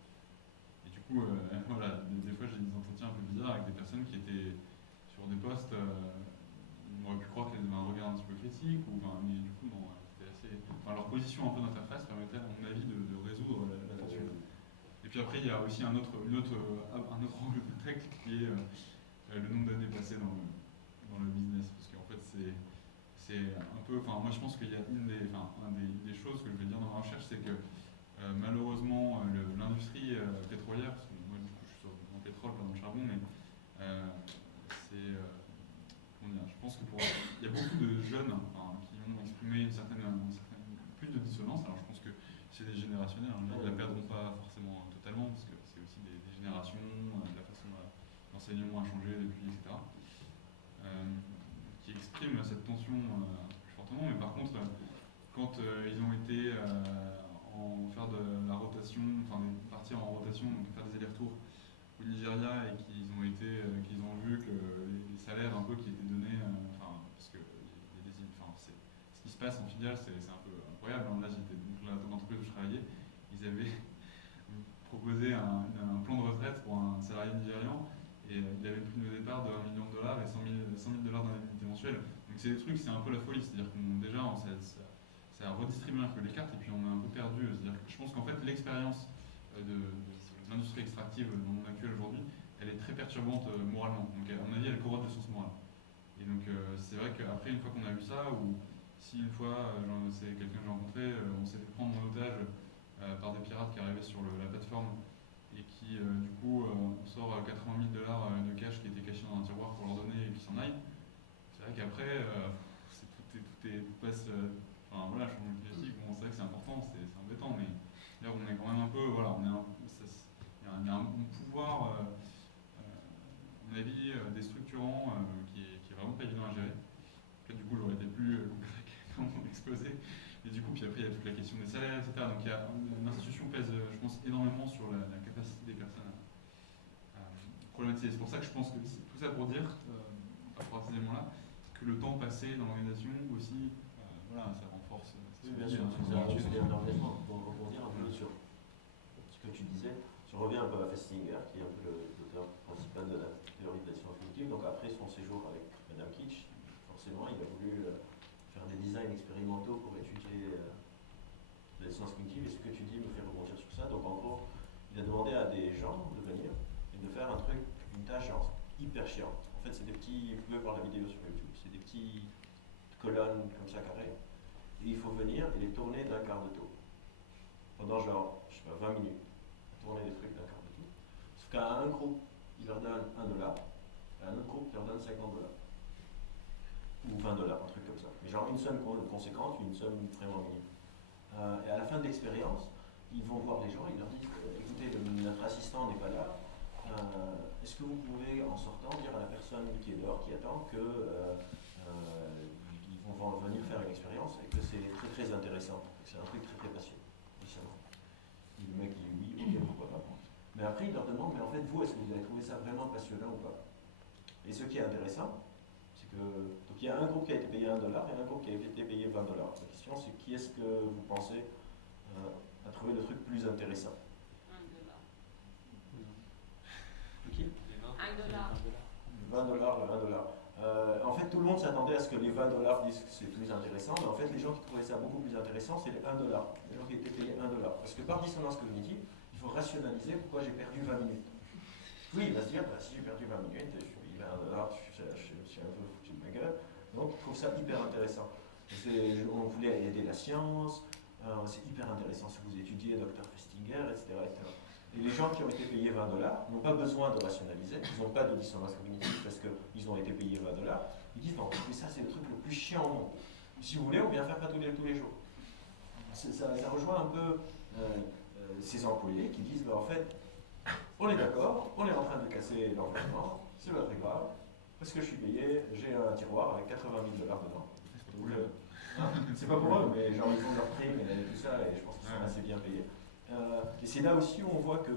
Et du coup, voilà, des fois j'ai des entretiens un peu bizarres avec des personnes qui étaient sur des postes, on aurait pu croire qu'elles avaient un regard un petit peu critique, mais du coup, non, c'était assez. Enfin, leur position un peu d'interface permettait, à mon avis, de résoudre la tension. Et puis après, il y a aussi un autre angle de tacle qui est le nombre d'années passées dans le business. Parce qu'en fait, c'est un peu. Enfin, moi, je pense qu'il y a une des choses que je vais dire dans ma recherche, c'est que malheureusement, l'industrie pétrolière, parce que moi, du coup, je suis dans le pétrole, pas dans le charbon, mais c'est. Je pense que il y a beaucoup de jeunes qui ont exprimé une certaine plus de dissonance. Alors je pense que c'est des générationnels, ils ne la perdront pas forcément totalement, parce que c'est aussi des générations, la façon dont l'enseignement a changé depuis, etc. Qui expriment cette tension plus fortement. Mais par contre, quand ils ont été faire de la rotation, partir en rotation, donc faire des allers-retours au Nigeria et qu'ils ont vu que les salaires un peu qui étaient donnés, parce que ce qui se passe en filiale, c'est un peu incroyable. Là, dans l'entreprise où je travaillais, ils avaient proposé un plan de retraite pour un salarié nigérian et il avait une prime de départ de $1 million et $100 000 d'indemnité mensuelle. Donc c'est des trucs, c'est un peu la folie, c'est-à-dire qu'on déjà ça a redistribué un peu les cartes et puis on a un peu perdu. C'est-à-dire que je pense qu'en fait l'expérience de l'industrie extractive dans le monde actuel aujourd'hui, elle est très perturbante moralement. Donc à mon avis, elle corrode le sens moral. Et donc c'est vrai qu'après, une fois qu'on a vu ça, ou si une fois, c'est quelqu'un que j'ai rencontré, on s'est fait prendre en otage par des pirates qui arrivaient sur la plateforme et qui, du coup, on sort $80 000 de cash qui était caché dans un tiroir pour leur donner et qui s'en aillent. C'est vrai qu'après, tout passe. Voilà, changement climatique, bon, c'est vrai que c'est important, c'est embêtant, mais d'ailleurs, on est quand même un peu. Voilà, il y a un pouvoir, à mon avis, déstructurant qui est vraiment pas évident à gérer. Peut-être du coup, j'aurais été plus dans mon exposé. Et du coup, puis après, il y a toute la question des salaires, etc. Donc l'institution pèse, je pense, énormément sur la capacité des personnes à problématiser. C'est pour ça que je pense que tout ça pour dire, par rapport à ces éléments-là, que le temps passé dans l'organisation aussi, voilà, ça renforce. Oui, bien sûr, c'est un engagement. Pour rebondir un peu sur ce que tu disais, je reviens un peu à Festinger, qui est un peu l'auteur principal de la théorie de la science cognitive. Donc après son séjour avec Madame Kitsch, forcément, il a voulu faire des designs expérimentaux pour étudier la science cognitive. Et ce que tu dis me fait rebondir sur ça. Donc en gros, il a demandé à des gens de venir et de faire un truc, une tâche hyper chiante. En fait, c'est des petits, vous pouvez voir la vidéo sur YouTube, c'est des petites colonnes comme ça carrées. Et il faut venir et les tourner d'un quart de tour. Pendant genre, je sais pas, 20 minutes. Tourner des trucs d'un quart de tour. Sauf qu'à un groupe, il leur donne $1. À un autre groupe, il leur donne $50. Ou $20, un truc comme ça. Mais genre une somme conséquente, une somme vraiment minime. Et à la fin de l'expérience, ils vont voir les gens, ils leur disent écoutez, notre assistant n'est pas là. Est-ce que vous pouvez, en sortant, dire à la personne qui est dehors, qui attend, que ils vont venir faire une expérience et que c'est très très intéressant, que c'est un truc très très passionnant. Et le mec dit oui, ok, pourquoi pas. Mais après, il leur demande mais en fait, vous, est-ce que vous avez trouvé ça vraiment passionnant ou pas? Et ce qui est intéressant, c'est que donc il y a un groupe qui a été payé $1 et un groupe qui a été payé $20. La question, c'est qui est-ce que vous pensez a trouvé le truc plus intéressant? Qui? $1. Le $1. En fait, tout le monde s'attendait à ce que les $20 disent que c'est plus intéressant, mais en fait, les gens qui trouvaient ça beaucoup plus intéressant, c'est les $1. Les gens qui étaient payés $1. Parce que par dissonance cognitive, il faut rationaliser pourquoi j'ai perdu 20 minutes. Oui, il va se dire, bah, si j'ai perdu 20 minutes, je suis payé $1, je suis un peu foutu de ma gueule. Donc, je trouve ça hyper intéressant. On voulait aider la science, c'est hyper intéressant si vous étudiez Dr. Festinger, etc., etc. Et les gens qui ont été payés $20 n'ont pas besoin de rationaliser, ils n'ont pas de dissonance cognitive parce qu'ils ont été payés $20. Ils disent non, mais ça c'est le truc le plus chiant au monde. Si vous voulez, on vient faire pas tous les jours. Ça rejoint un peu ces employés qui disent en fait, on est d'accord, on est en train de casser l'environnement, c'est pas très grave, parce que je suis payé, j'ai un tiroir avec $80 000 dedans. Donc, C'est pas pour eux, mais genre ils ont leur prime et tout ça, et je pense qu'ils sont assez bien payés. Et c'est là aussi où on voit que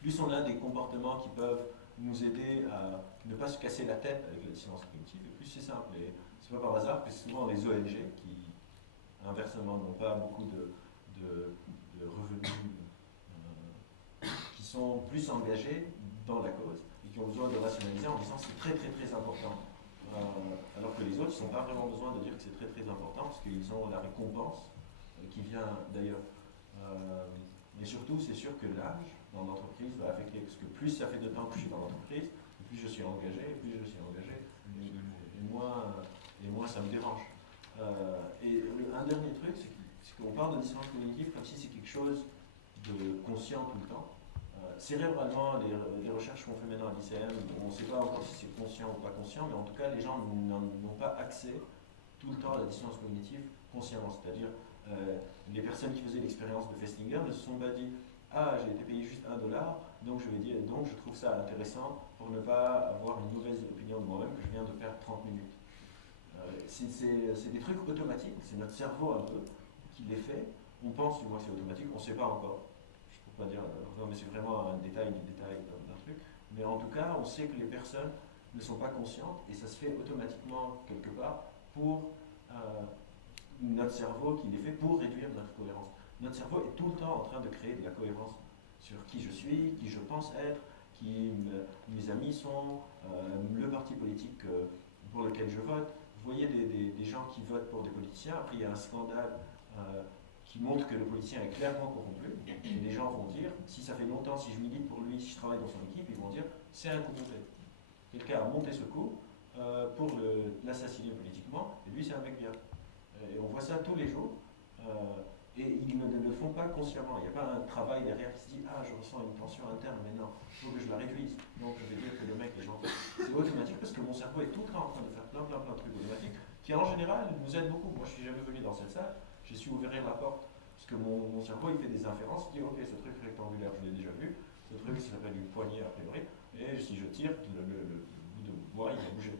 plus on a des comportements qui peuvent nous aider à ne pas se casser la tête avec la dissonance cognitive, et plus c'est simple. Et c'est pas par hasard que c'est souvent les ONG qui, inversement, n'ont pas beaucoup de revenus, qui sont plus engagés dans la cause et qui ont besoin de rationaliser en disant c'est très très très important. Alors que les autres, ils n'ont pas vraiment besoin de dire que c'est très très important parce qu'ils ont la récompense qui vient d'ailleurs. Mais surtout, c'est sûr que l'âge dans l'entreprise va affecter, parce que plus ça fait de temps que je suis dans l'entreprise, plus je suis engagé, et moins ça me dérange. Un dernier truc, c'est qu'on parle de dissonance cognitive comme si c'est quelque chose de conscient tout le temps. Cérébralement, les recherches qu'on fait maintenant à l'ICM, on ne sait pas encore si c'est conscient ou pas conscient, mais en tout cas, les gens n'ont pas accès tout le temps à la dissonance cognitive consciemment. C'est-à-dire, les personnes qui faisaient l'expérience de Festinger ne se sont pas dit « Ah, j'ai été payé juste $1, donc je trouve ça intéressant pour ne pas avoir une mauvaise opinion de moi-même que je viens de perdre 30 minutes. » C'est des trucs automatiques, c'est notre cerveau un peu qui les fait. On pense du moins que c'est automatique, on ne sait pas encore. Je ne peux pas dire, non mais c'est vraiment un détail du détail d'un truc. Mais en tout cas, on sait que les personnes ne sont pas conscientes et ça se fait automatiquement quelque part pour notre cerveau qui les fait pour réduire notre cohérence. Notre cerveau est tout le temps en train de créer de la cohérence sur qui je suis, qui je pense être, qui mes amis sont, le parti politique pour lequel je vote. Vous voyez des gens qui votent pour des politiciens, après il y a un scandale qui montre que le politicien est clairement corrompu, et les gens vont dire, si ça fait longtemps, si je milite pour lui, si je travaille dans son équipe, ils vont dire, c'est un coup monté. Quelqu'un a monté ce coup pour l'assassiner politiquement, et lui c'est un mec bien. Et on voit ça tous les jours, et ils ne le font pas consciemment. Il n'y a pas un travail derrière qui se dit, ah je ressens une tension interne, mais non, il faut que je la réduise. Donc je vais dire que le mec est gentil. C'est automatique parce que mon cerveau est tout le temps en train de faire plein de trucs automatiques qui en général nous aident beaucoup. Moi je suis jamais venu dans cette salle, j'ai su ouvrir la porte parce que mon cerveau il fait des inférences, il dit ok ce truc rectangulaire je l'ai déjà vu, ce truc ça s'appelle une poignée a priori, et si je tire le bout de bois il va bouger.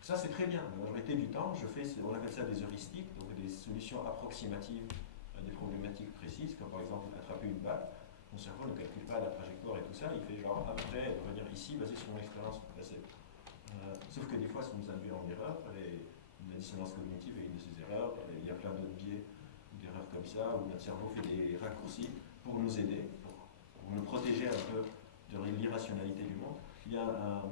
Ça c'est très bien, la majorité du temps on appelle ça des heuristiques, donc des solutions approximatives à des problématiques précises, comme par exemple attraper une balle. Mon cerveau ne calcule pas la trajectoire et tout ça, il fait genre après revenir ici basé sur mon expérience passée. Sauf que des fois ça nous induit en erreur, et la dissonance cognitive est une de ces erreurs, il y a plein d'autres biais d'erreurs comme ça, où notre cerveau fait des raccourcis pour nous aider, pour nous protéger un peu de l'irrationalité du monde. Il y a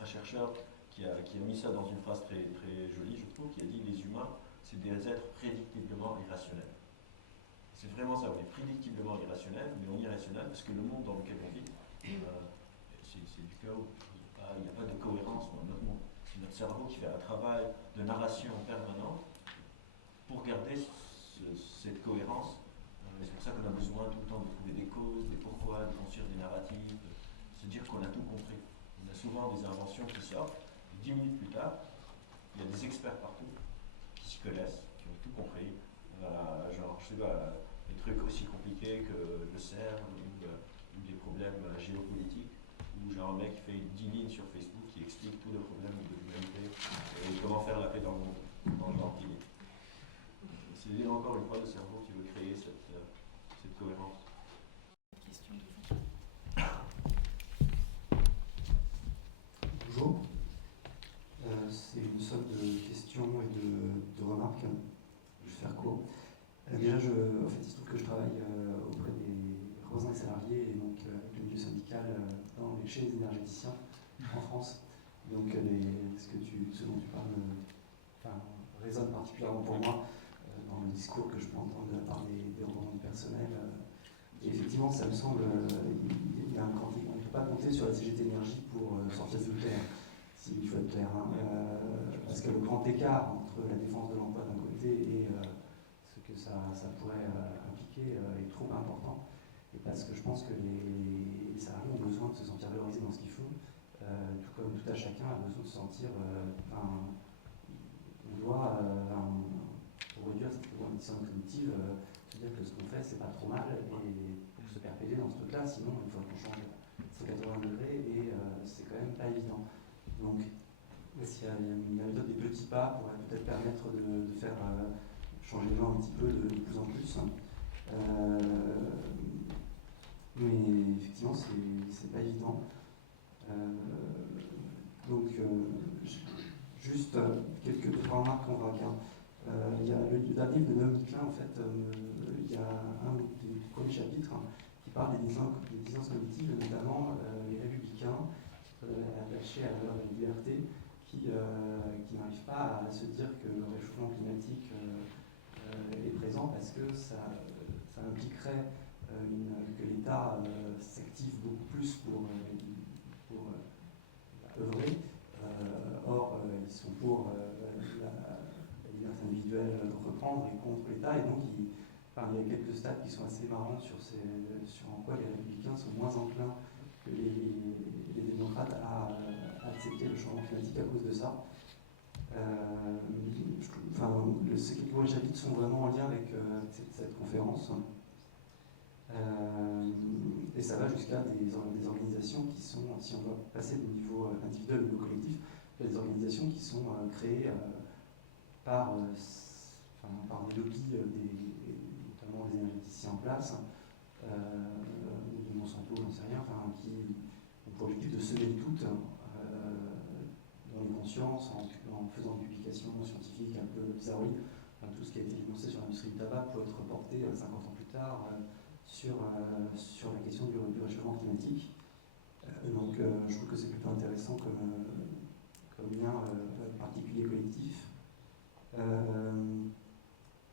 un chercheur qui a mis ça dans une phrase très, très jolie, je trouve, qui a dit les humains, c'est des êtres prédictiblement irrationnels. C'est vraiment ça, on est prédictiblement irrationnel, mais on est irrationnel parce que le monde dans lequel on vit, c'est du chaos. Il n'y a pas de cohérence dans notre monde. C'est notre cerveau qui fait un travail de narration permanente pour garder cette cohérence. C'est pour ça qu'on a besoin tout le temps de trouver des causes, des pourquoi, de construire des narratifs, de se dire qu'on a tout compris. On a souvent des inventions qui sortent, et 10 minutes plus tard, il y a des experts partout qui s'y connaissent, qui ont tout compris. Genre, je sais pas, des trucs aussi compliqués que le CERN ou des problèmes géopolitiques, où genre un mec qui fait 10 lignes sur Facebook qui explique tous les problèmes de l'humanité et comment faire la paix dans le monde, dans le genre d'idée. C'est encore une fois le cerveau qui veut créer cette cohérence. Bonjour. C'est une somme de questions et de remarques. Je vais faire court. Déjà, en fait, il se trouve que je travaille auprès des représentants des salariés et donc avec le milieu syndical chez les énergéticiens en France. Donc, ce dont tu parles résonne particulièrement pour moi dans le discours que je peux entendre de la part des représentants du personnel. Et effectivement, ça me semble, il y a on ne peut pas compter sur la CGT Énergie pour sortir du nucléaire, s'il faut être clair. Parce que le grand écart entre la défense de l'emploi d'un côté et ce que ça pourrait impliquer est trop important. Et parce que je pense que les salariés ont besoin de se sentir valorisés dans ce qu'ils font, tout comme tout à chacun a besoin de se sentir, on doit, pour réduire cette dissonance cognitive, se dire que ce qu'on fait c'est pas trop mal et pour se perpétuer dans ce truc-là, sinon il faut qu'on change 180 degrés et c'est quand même pas évident. Donc s'il y a une méthode des petits pas pourrait peut-être permettre de faire changer les gens un petit peu de plus en plus. Mais effectivement, c'est pas évident. Donc, juste quelques remarques en vrac. Il y a le dernier livre de Noam Hickling, en fait, il y a un des premiers chapitres qui parle des dissonances cognitives, notamment les républicains attachés à la valeur de la liberté, qui n'arrivent pas à se dire que le réchauffement climatique est présent parce que ça impliquerait que l'État s'active beaucoup plus pour œuvrer. Or, ils sont pour la liberté individuelle d'entreprendre et contre l'État, et donc il y a quelques stats qui sont assez marrants sur en quoi les républicains sont moins enclins que les démocrates à accepter le changement climatique à cause de ça. Ces quelques chapitres sont vraiment en lien avec cette conférence. Et ça va jusqu'à des organisations qui sont, si on doit passer du niveau individuel au niveau collectif, il y a des organisations qui sont créées par des lobbies, notamment des énergéticiens en place, ou de Monsanto, j'en sais rien, qui ont pour objectif de semer le doute dans les consciences, en faisant des publications scientifiques un peu bizarroïdes. Tout ce qui a été dénoncé sur l'industrie du tabac peut être reporté 50 ans plus tard sur la question du réchauffement climatique. Donc je trouve que c'est plutôt intéressant comme lien particulier collectif.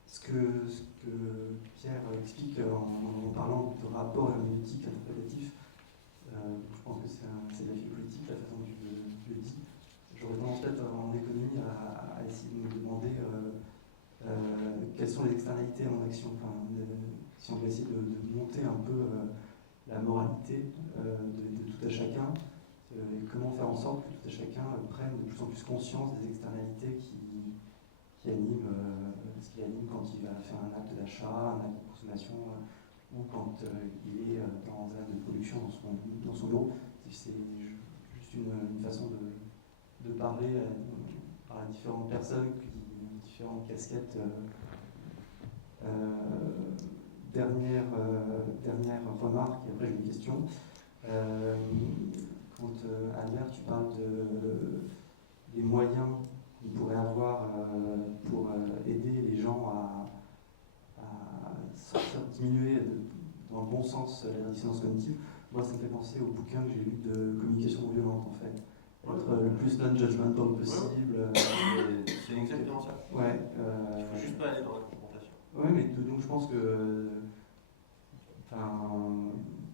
Ce que Pierre explique en parlant de rapport herméneutique interprétatif, je pense que c'est de la philo politique, la façon dont tu le dis. J'aurais tendance peut-être en économie à essayer de me demander quelles sont les externalités en action. Si on veut essayer de monter un peu la moralité de tout à chacun, comment faire en sorte que tout à chacun prenne de plus en plus conscience des externalités qui animent ce qui anime quand il va faire un acte d'achat, un acte de consommation, ou quand il est dans un acte de production dans son bureau. C'est juste une façon de parler à différentes personnes qui ont différentes casquettes. Dernière remarque, et après j'ai une question. Quand Albert, tu parles des moyens qu'on pourrait avoir pour aider les gens à diminuer dans le bon sens la dissonance cognitive, moi ça me fait penser au bouquin que j'ai lu de communication non violente en fait. Être le plus non-judgmental possible. C'est exactement ça. Ouais. Il faut juste pas aller dans la confrontation. Oui, mais donc je pense que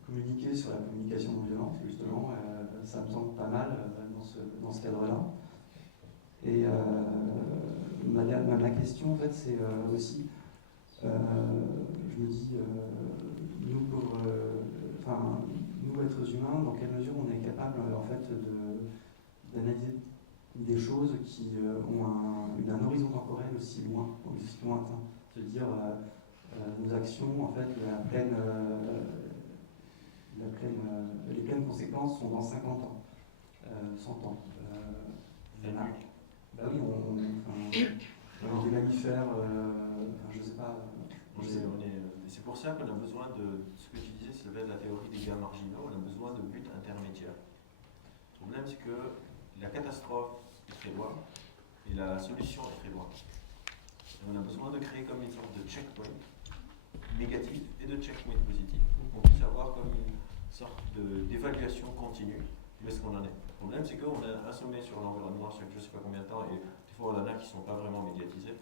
communiquer sur la communication non violente, justement, ça me semble pas mal dans ce cadre-là. Et ma question, en fait, c'est aussi, je me dis, nous, êtres humains, dans quelle mesure on est capable, en fait, d'analyser des choses qui ont un horizon temporel aussi lointain. C'est-à-dire, nos actions, en fait, les pleines conséquences sont dans 50 ans, 100 ans. Bah oui, on des mammifères, je sais pas. C'est pour ça qu'on a besoin de ce que tu disais, ça s'appelle la théorie des gains marginaux, on a besoin de buts intermédiaires. Le problème, c'est que la catastrophe est très loin et la solution est très loin. Et on a besoin de créer comme une sorte de checkpoint négatif et de checkpoint positif pour qu'on puisse avoir comme une sorte d'évaluation continue où est-ce qu'on en est. Le problème, c'est qu'on a un sommet sur l'environnement chaque je ne sais pas combien de temps, et des fois on en a qui ne sont pas vraiment médiatisés.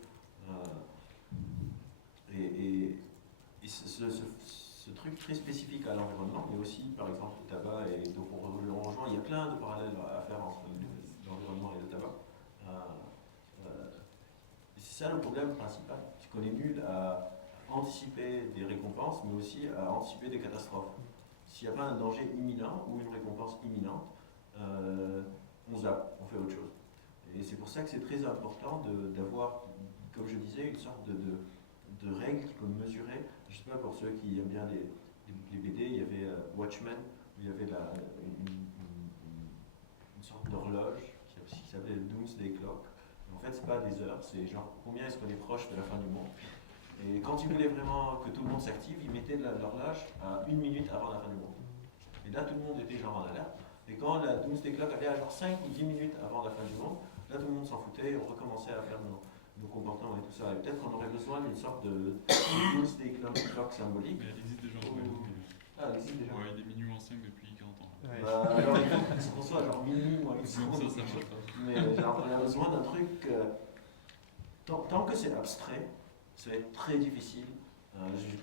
Et ce truc très spécifique à l'environnement, mais aussi par exemple le tabac, et donc on rejoint, il y a plein de parallèles à faire entre l'environnement et le tabac. C'est ça le problème principal, c'est qu'on est nul à anticiper des récompenses, mais aussi à anticiper des catastrophes. S'il n'y a pas un danger imminent ou une récompense imminente, on zappe, on fait autre chose. Et c'est pour ça que c'est très important d'avoir, comme je disais, une sorte de règles qui peuvent mesurer. Je ne sais pas, pour ceux qui aiment bien les BD, il y avait Watchmen, où il y avait une sorte d'horloge qui ce qui s'appelait le Doomsday Clock. En fait, c'est pas des heures, c'est genre combien est-ce qu'on est proche de la fin du monde. Et quand ils voulaient vraiment que tout le monde s'active, ils mettaient l'horloge à 1 minute avant la fin du monde. Et là, tout le monde était genre en alerte. Et quand la Doomsday Clock allait à genre 5 ou 10 minutes avant la fin du monde, là, tout le monde s'en foutait et on recommençait à faire nos comportements et tout ça. Et peut-être qu'on aurait besoin d'une sorte de Doomsday Clock symbolique. Mais elle existe déjà en vrai. Ah, elle existe déjà. Ouais, il est minuit moins 5 depuis 40 ans. Ouais. Alors, il faut qu'on soit genre minuit, moins une Comme seconde. ça marche pas. Mais genre, on a besoin d'un truc. Tant que c'est abstrait, ça va être très difficile.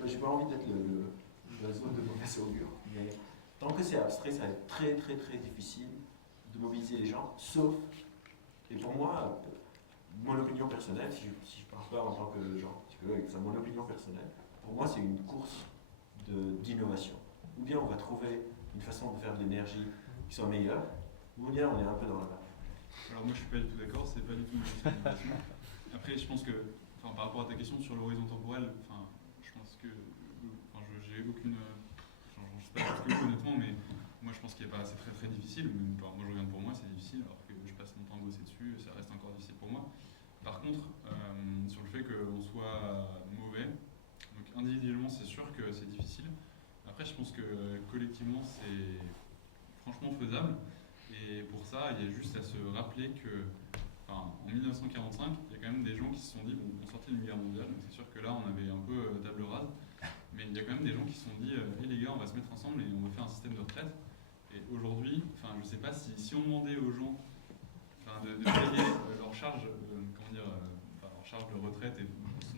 J'ai pas envie d'être la zone de mauvais augure, mais tant que c'est abstrait, ça va être très très très difficile de mobiliser les gens, sauf, et pour moi, mon opinion personnelle, si je parle pas en tant que genre, c'est mon opinion personnelle, pour moi c'est une course d'innovation. Ou bien on va trouver une façon de faire de l'énergie qui soit meilleure, ou bien on est un peu dans la merde. Alors moi je suis pas du tout d'accord, c'est pas du tout une question d'innovation. Après je pense que, par rapport à ta question sur l'horizon temporel, je pense que, j'ai aucune, je sais pas parce que honnêtement, mais moi je pense qu'il y a pas, c'est très très difficile. Moi je regarde pour moi c'est difficile, alors que je passe mon temps à bosser dessus, ça reste encore difficile pour moi. Par contre, sur le fait qu'on soit mauvais, donc individuellement c'est sûr que c'est difficile. Après je pense que collectivement c'est franchement faisable. Et pour ça, il y a juste à se rappeler que, en 1945, il y a quand même des gens qui se sont dit, bon, on sortait d'une guerre mondiale, donc c'est sûr que là on avait un peu table rase, mais il y a quand même des gens qui se sont dit, hey, les gars, on va se mettre ensemble et on va faire un système de retraite. Et aujourd'hui, je sais pas si on demandait aux gens de payer leur charge, leur charge de retraite et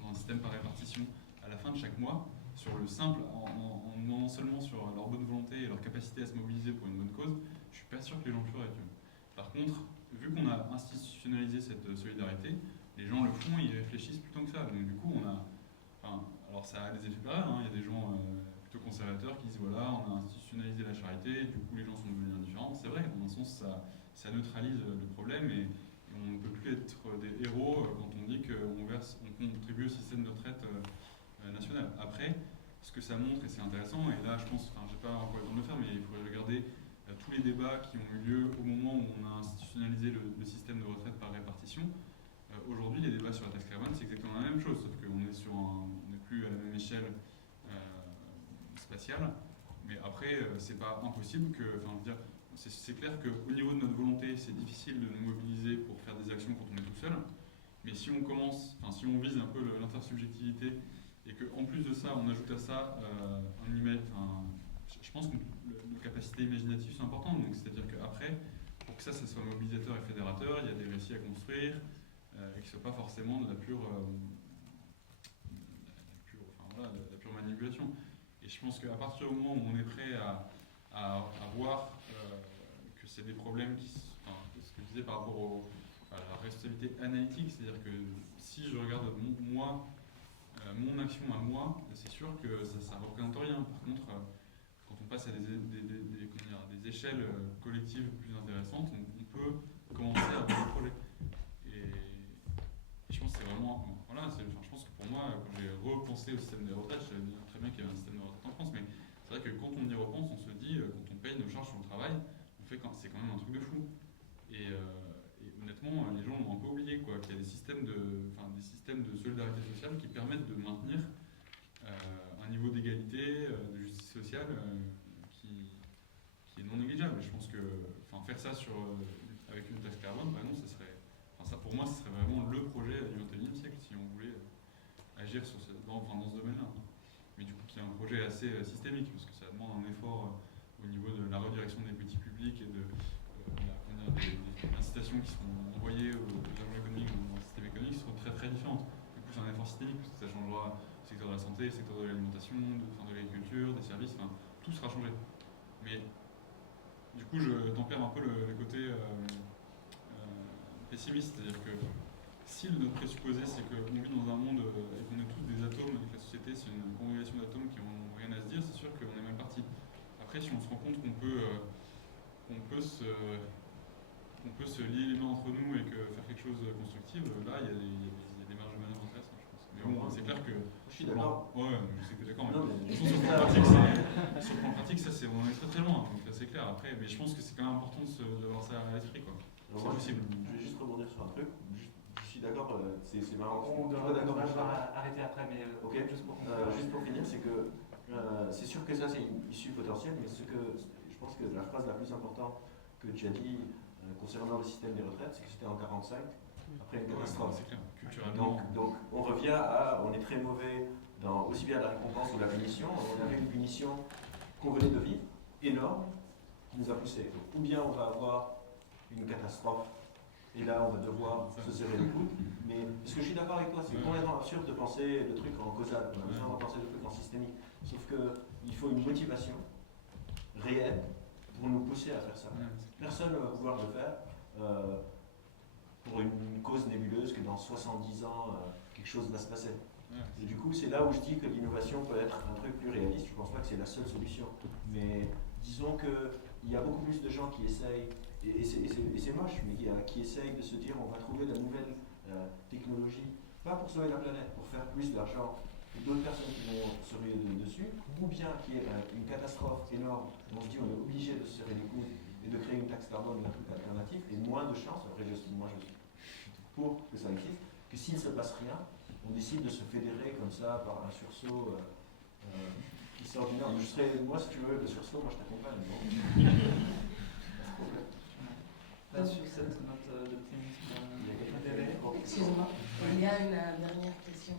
dans un système par répartition à la fin de chaque mois, sur le simple, en demandant seulement sur leur bonne volonté et leur capacité à se mobiliser pour une bonne cause, je suis pas sûr que les gens le feraient. Par contre, vu qu'on a institutionnalisé cette solidarité, les gens le font et ils réfléchissent plus tant que ça. Donc du coup, alors ça a des effets pervers, il y a des gens plutôt conservateurs qui disent voilà, on a institutionnalisé la charité, du coup les gens sont devenus indifférents. C'est vrai, dans un sens, ça neutralise le problème et on ne peut plus être des héros quand on dit qu'on contribue au système de retraite national. Après, ce que ça montre, et c'est intéressant, et là je pense, j'ai pas encore le temps de le faire, mais il faudrait regarder tous les débats qui ont eu lieu au moment où on a institutionnalisé le système de retraite par répartition. Aujourd'hui, les débats sur la taxe carbone, c'est exactement la même chose, sauf qu'on est on n'est plus à la même échelle spatiale. Mais après, c'est pas impossible que, c'est clair qu'au niveau de notre volonté, c'est difficile de nous mobiliser pour faire des actions quand on est tout seul. Mais si on commence, si on vise un peu l'intersubjectivité et qu'en plus de ça, on ajoute à ça je pense que nos capacités imaginatives sont importantes. Donc, c'est-à-dire qu'après, pour que ça soit mobilisateur et fédérateur, il y a des récits à construire et qui ne soient pas forcément de la pure manipulation. Et je pense qu'à partir du moment où on est prêt à voir que c'est des problèmes ce que je disais par rapport à la responsabilité analytique, c'est-à-dire que si je regarde mon action à moi, c'est sûr que ça ne représente rien. Par contre, quand on passe à des échelles collectives plus intéressantes, on peut commencer à avoir des projets. Et je pense que c'est vraiment... je pense que pour moi, quand j'ai repensé au système des retraites, je savais très bien qu'il y avait un système de retraite en France, mais c'est vrai que quand on y repense, on se dit, quand on paye nos charges sur le travail, c'est quand même un truc de fou. Et honnêtement, les gens l'ont un peu oublié, qu'il y a des systèmes de solidarité sociale qui permettent de maintenir un niveau d'égalité, de justice sociale qui est non négligeable. Et je pense que faire ça avec une taxe carbone, par exemple, ça pour moi, ce serait vraiment le projet du XXIe siècle si on voulait agir dans ce domaine-là. Mais du coup, qui est un projet assez systémique, parce que ça demande un effort au niveau de la redirection des politiques publiques et des incitations qui seront envoyées aux agents économiques dans le système économique qui seront très très différentes. Du coup, c'est un effort systémique, parce que ça changera le secteur de la santé, le secteur de l'alimentation, de l'agriculture, des services, tout sera changé. Mais du coup, je tempère un peu le côté pessimiste, c'est-à-dire que si notre présupposé c'est qu'on vit dans un monde et qu'on est tous des atomes et que la société c'est une congrégation d'atomes qui n'ont rien à se dire, c'est sûr qu'on est mal parti. Après, si on se rend compte qu'on peut se lier les mains entre nous et que faire quelque chose de constructif, là il y a des marges de manœuvre intéressantes, je pense. Mais bon, c'est clair que... Je suis d'accord. Ouais, je sais que tu es d'accord, mais sur le plan pratique, ça on en est très très loin, donc là c'est clair. Après, mais je pense que c'est quand même important d'avoir ça à l'esprit, quoi. Donc C'est moi, possible. je vais juste rebondir sur un truc. Je suis d'accord, c'est marrant. On Je suis devra pas d'accord. arrêter après, mais Ok. juste pour Finir, c'est que c'est sûr que ça c'est une issue potentielle, mais je pense que la phrase la plus importante que tu as dit concernant le système des retraites, c'est que c'était en 45, après une catastrophe. C'est clair, culturellement. Donc on revient à, on est très mauvais dans aussi bien la récompense ou la punition. On avait une punition qu'on venait de vivre, énorme, qui nous a poussé. Ou bien on va avoir une catastrophe, et là on va devoir se serrer les coudes. Mais ce que je suis d'accord avec toi, c'est complètement absurde de penser le truc en causal, on a besoin de penser le truc en systémique. Sauf qu'il faut une motivation réelle pour nous pousser à faire ça. Personne ne va pouvoir le faire pour une cause nébuleuse que dans 70 ans, quelque chose va se passer. Et du coup, c'est là où je dis que l'innovation peut être un truc plus réaliste. Je ne pense pas que c'est la seule solution. Mais disons qu'il y a beaucoup plus de gens qui essayent, et c'est moche, mais qui essayent de se dire on va trouver de nouvelles technologies, pas pour sauver la planète, pour faire plus d'argent, et d'autres personnes qui vont se ruer dessus, ou bien qu'il y ait une catastrophe énorme, on se dit on est obligé de se serrer les coudes et de créer une taxe carbone ou un truc alternatif, et moins de chances, après moi je suis pour que ça existe, que s'il ne se passe rien, on décide de se fédérer comme ça par un sursaut qui sort du nord. Moi, si tu veux, le sursaut, moi je t'accompagne. Sur cette note d'optimisme modéré, Excuse-moi, il y a une dernière question.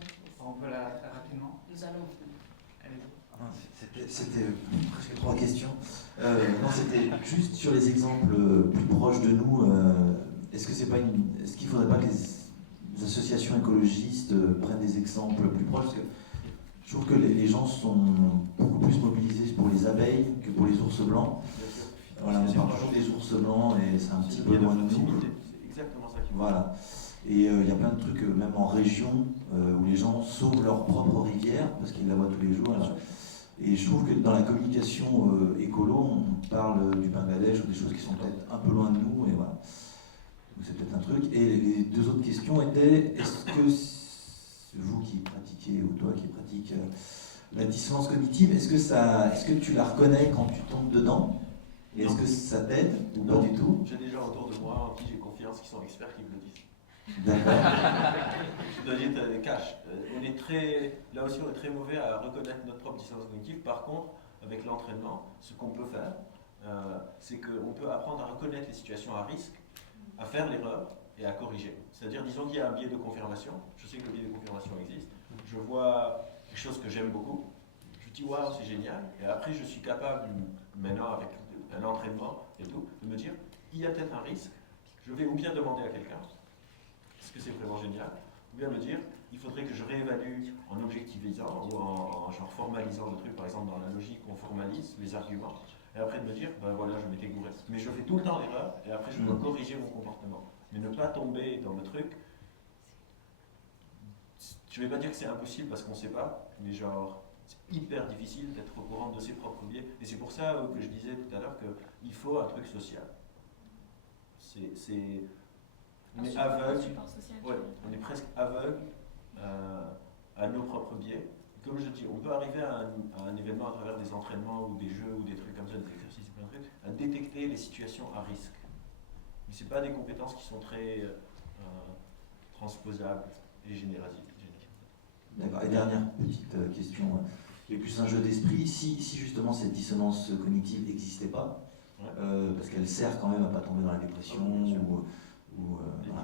on peut la faire rapidement. Nous allons. Allez-y. C'était presque 3 questions. Non, c'était juste sur les exemples plus proches de nous. Est-ce qu'il ne faudrait pas que les associations écologistes prennent des exemples plus proches? Parce que je trouve que les gens sont beaucoup plus mobilisés pour les abeilles que pour les ours blancs. Voilà, on parle toujours des ours blancs et c'est un petit peu loin de nous. C'est exactement ça qui Voilà. Et il y a plein de trucs, même en région, où les gens sauvent leur propre rivière parce qu'ils la voient tous les jours. Là. Et je trouve que dans la communication écolo, on parle du Bangladesh ou des choses qui sont peut-être un peu loin de nous. Et voilà. Donc c'est peut-être un truc. Et les 2 autres questions étaient, est-ce que vous qui pratiquez, ou toi qui pratiques la dissonance cognitive, est-ce que tu la reconnais quand tu tombes dedans? Et est-ce que ça t'aide ou pas du tout? J'ai des gens autour de moi en qui j'ai confiance, qui sont experts, qui me le disent. D'accord. Je dois dire, cash. Là aussi, on est très mauvais à reconnaître notre propre dissonance cognitive. Par contre, avec l'entraînement, ce qu'on peut faire, c'est qu'on peut apprendre à reconnaître les situations à risque, à faire l'erreur et à corriger. C'est-à-dire, disons qu'il y a un biais de confirmation. Je sais que le biais de confirmation existe. Je vois quelque chose que j'aime beaucoup. Je dis, waouh, c'est génial. Et après, je suis capable, maintenant, avec un entraînement et tout, de me dire, il y a peut-être un risque. Je vais ou bien demander à quelqu'un, est-ce que c'est vraiment génial, ou bien me dire, il faudrait que je réévalue en objectivisant ou en genre formalisant le truc, par exemple dans la logique, on formalise les arguments, et après de me dire, ben voilà, je m'étais gouré. Mais je fais tout le temps l'erreur, et après je dois corriger mon comportement. Mais ne pas tomber dans le truc, je ne vais pas dire que c'est impossible parce qu'on ne sait pas, mais genre, c'est hyper difficile d'être au courant de ses propres biais. Et c'est pour ça que je disais tout à l'heure qu'il faut un truc social. On est aveugle, on est presque aveugle à nos propres biais. Comme je dis, on peut arriver à un événement à travers des entraînements ou des jeux ou des trucs comme ça, des exercices, plein de trucs, à détecter les situations à risque. Mais ce n'est pas des compétences qui sont très transposables et généralisables. D'accord. Et dernière petite question, qui est plus un jeu d'esprit. Si justement cette dissonance cognitive n'existait pas, parce qu'elle sert quand même à ne pas tomber dans la dépression ou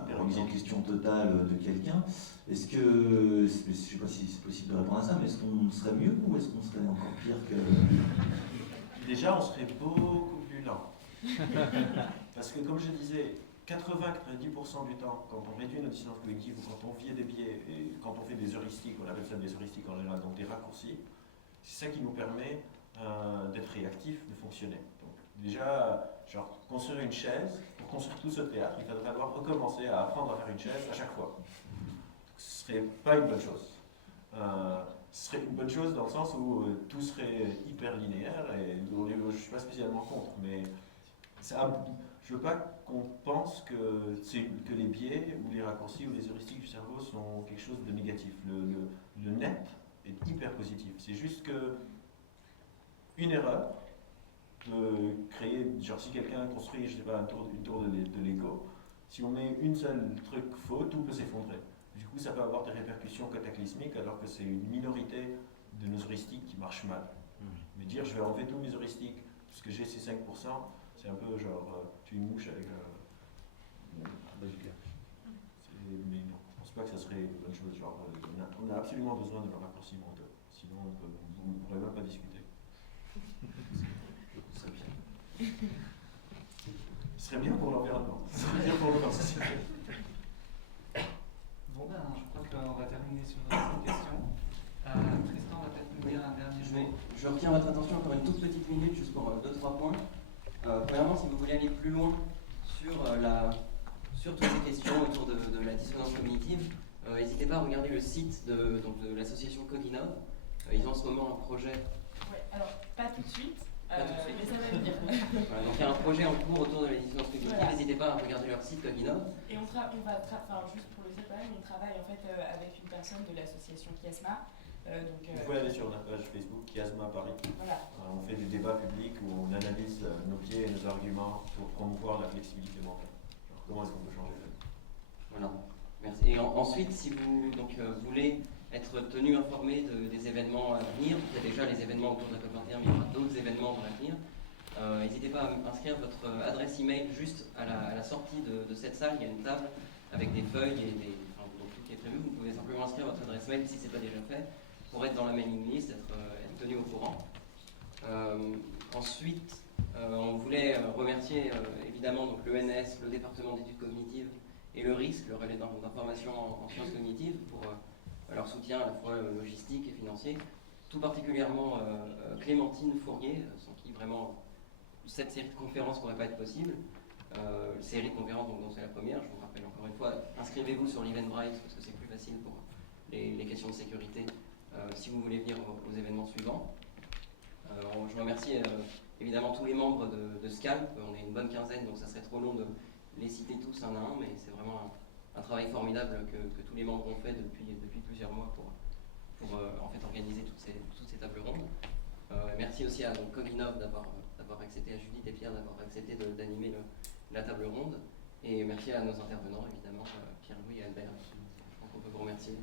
la remise en question totale de quelqu'un, est-ce que, je ne sais pas si c'est possible de répondre à ça, mais est-ce qu'on serait mieux ou est-ce qu'on serait encore pire que... Déjà, on serait beaucoup plus lent. Parce que comme je disais, 80-90% du temps, quand on réduit nos distances cognitives ou quand on vient des biais, et quand on fait des heuristiques, on appelle ça des heuristiques en général, donc des raccourcis, c'est ça qui nous permet d'être réactifs, de fonctionner. Donc, déjà, genre, construire une chaise, pour construire tout ce théâtre, il va falloir recommencer à apprendre à faire une chaise à chaque fois. Ce ne serait pas une bonne chose. Ce serait une bonne chose dans le sens où tout serait hyper linéaire, et je ne suis pas spécialement contre, mais je ne veux pas qu'on pense que les biais ou les raccourcis ou les heuristiques du cerveau sont quelque chose de négatif. Le net est hyper positif. C'est juste que une erreur peut créer, genre si quelqu'un construit, je sais pas, une tour de Lego, Si on met une seule truc faux, tout peut s'effondrer. Du coup, ça peut avoir des répercussions cataclysmiques alors que c'est une minorité de nos heuristiques qui marchent mal. Mais dire je vais enlever tous mes heuristiques parce que j'ai ces 5%, c'est un peu genre tu es une mouche avec mais non, je pense pas que ça serait une bonne chose. Genre, on a absolument besoin de leur raccourci mentaux. Sinon, on ne pourrait même pas discuter. Ce serait bien pour l'environnement. Ce serait bien pour notre société. Bon ben, je crois qu'on va terminer sur cette question. Tristan va peut-être nous dire un dernier mot. Je retiens votre attention encore une toute petite minute, juste pour 2-3 points. Premièrement, si vous voulez aller plus loin sur toutes ces questions autour de la dissonance cognitive, n'hésitez pas à regarder le site de l'association Coginov. Ils ont en ce moment un projet. Ouais, alors pas tout de suite, Pas tout de suite. mais ça va venir. Voilà, donc il y a un projet en cours autour de la dissonance cognitive. Voilà. N'hésitez pas à regarder leur site Coginov. Et on va, juste pour le dire quand même, on travaille en fait avec une personne de l'association Chiasma. Vous pouvez aller sur notre page Facebook Chiasma Paris. Voilà. On fait des débats publics où on analyse nos pieds et nos arguments pour promouvoir la flexibilité mentale. Genre, comment est-ce qu'on peut changer la vie? Voilà. Merci. Et ensuite, si vous voulez être tenu informé des événements à venir, il y a déjà les événements autour de la COP21, mais il y aura d'autres événements dans l'avenir. N'hésitez pas à inscrire votre adresse email juste à la sortie de cette salle. Il y a une table avec des feuilles et donc tout qui est prévu. Vous pouvez simplement inscrire votre adresse mail si ce n'est pas déjà fait pour être dans la mailing list, être tenu au courant. Ensuite, on voulait remercier évidemment donc, l'ENS, le département d'études cognitives et le RISC, le relais d'information en sciences cognitives, pour leur soutien à la fois logistique et financier. Tout particulièrement Clémentine Fourier, sans qui vraiment cette série de conférences ne pourrait pas être possible. Série de conférences dont c'est la première, je vous rappelle encore une fois, inscrivez-vous sur l'Eventbrite parce que c'est plus facile pour les questions de sécurité si vous voulez venir aux événements suivants. Je remercie évidemment tous les membres de Scalp, on est une bonne quinzaine donc ça serait trop long de les citer tous un à un, mais c'est vraiment un travail formidable que tous les membres ont fait depuis plusieurs mois pour en fait organiser toutes ces tables rondes. Merci aussi à Coginov d'avoir accepté, à Judith et Pierre d'avoir accepté d'animer la table ronde, et merci à nos intervenants évidemment, Pierre-Louis et Albert. Je crois qu'on peut vous remercier.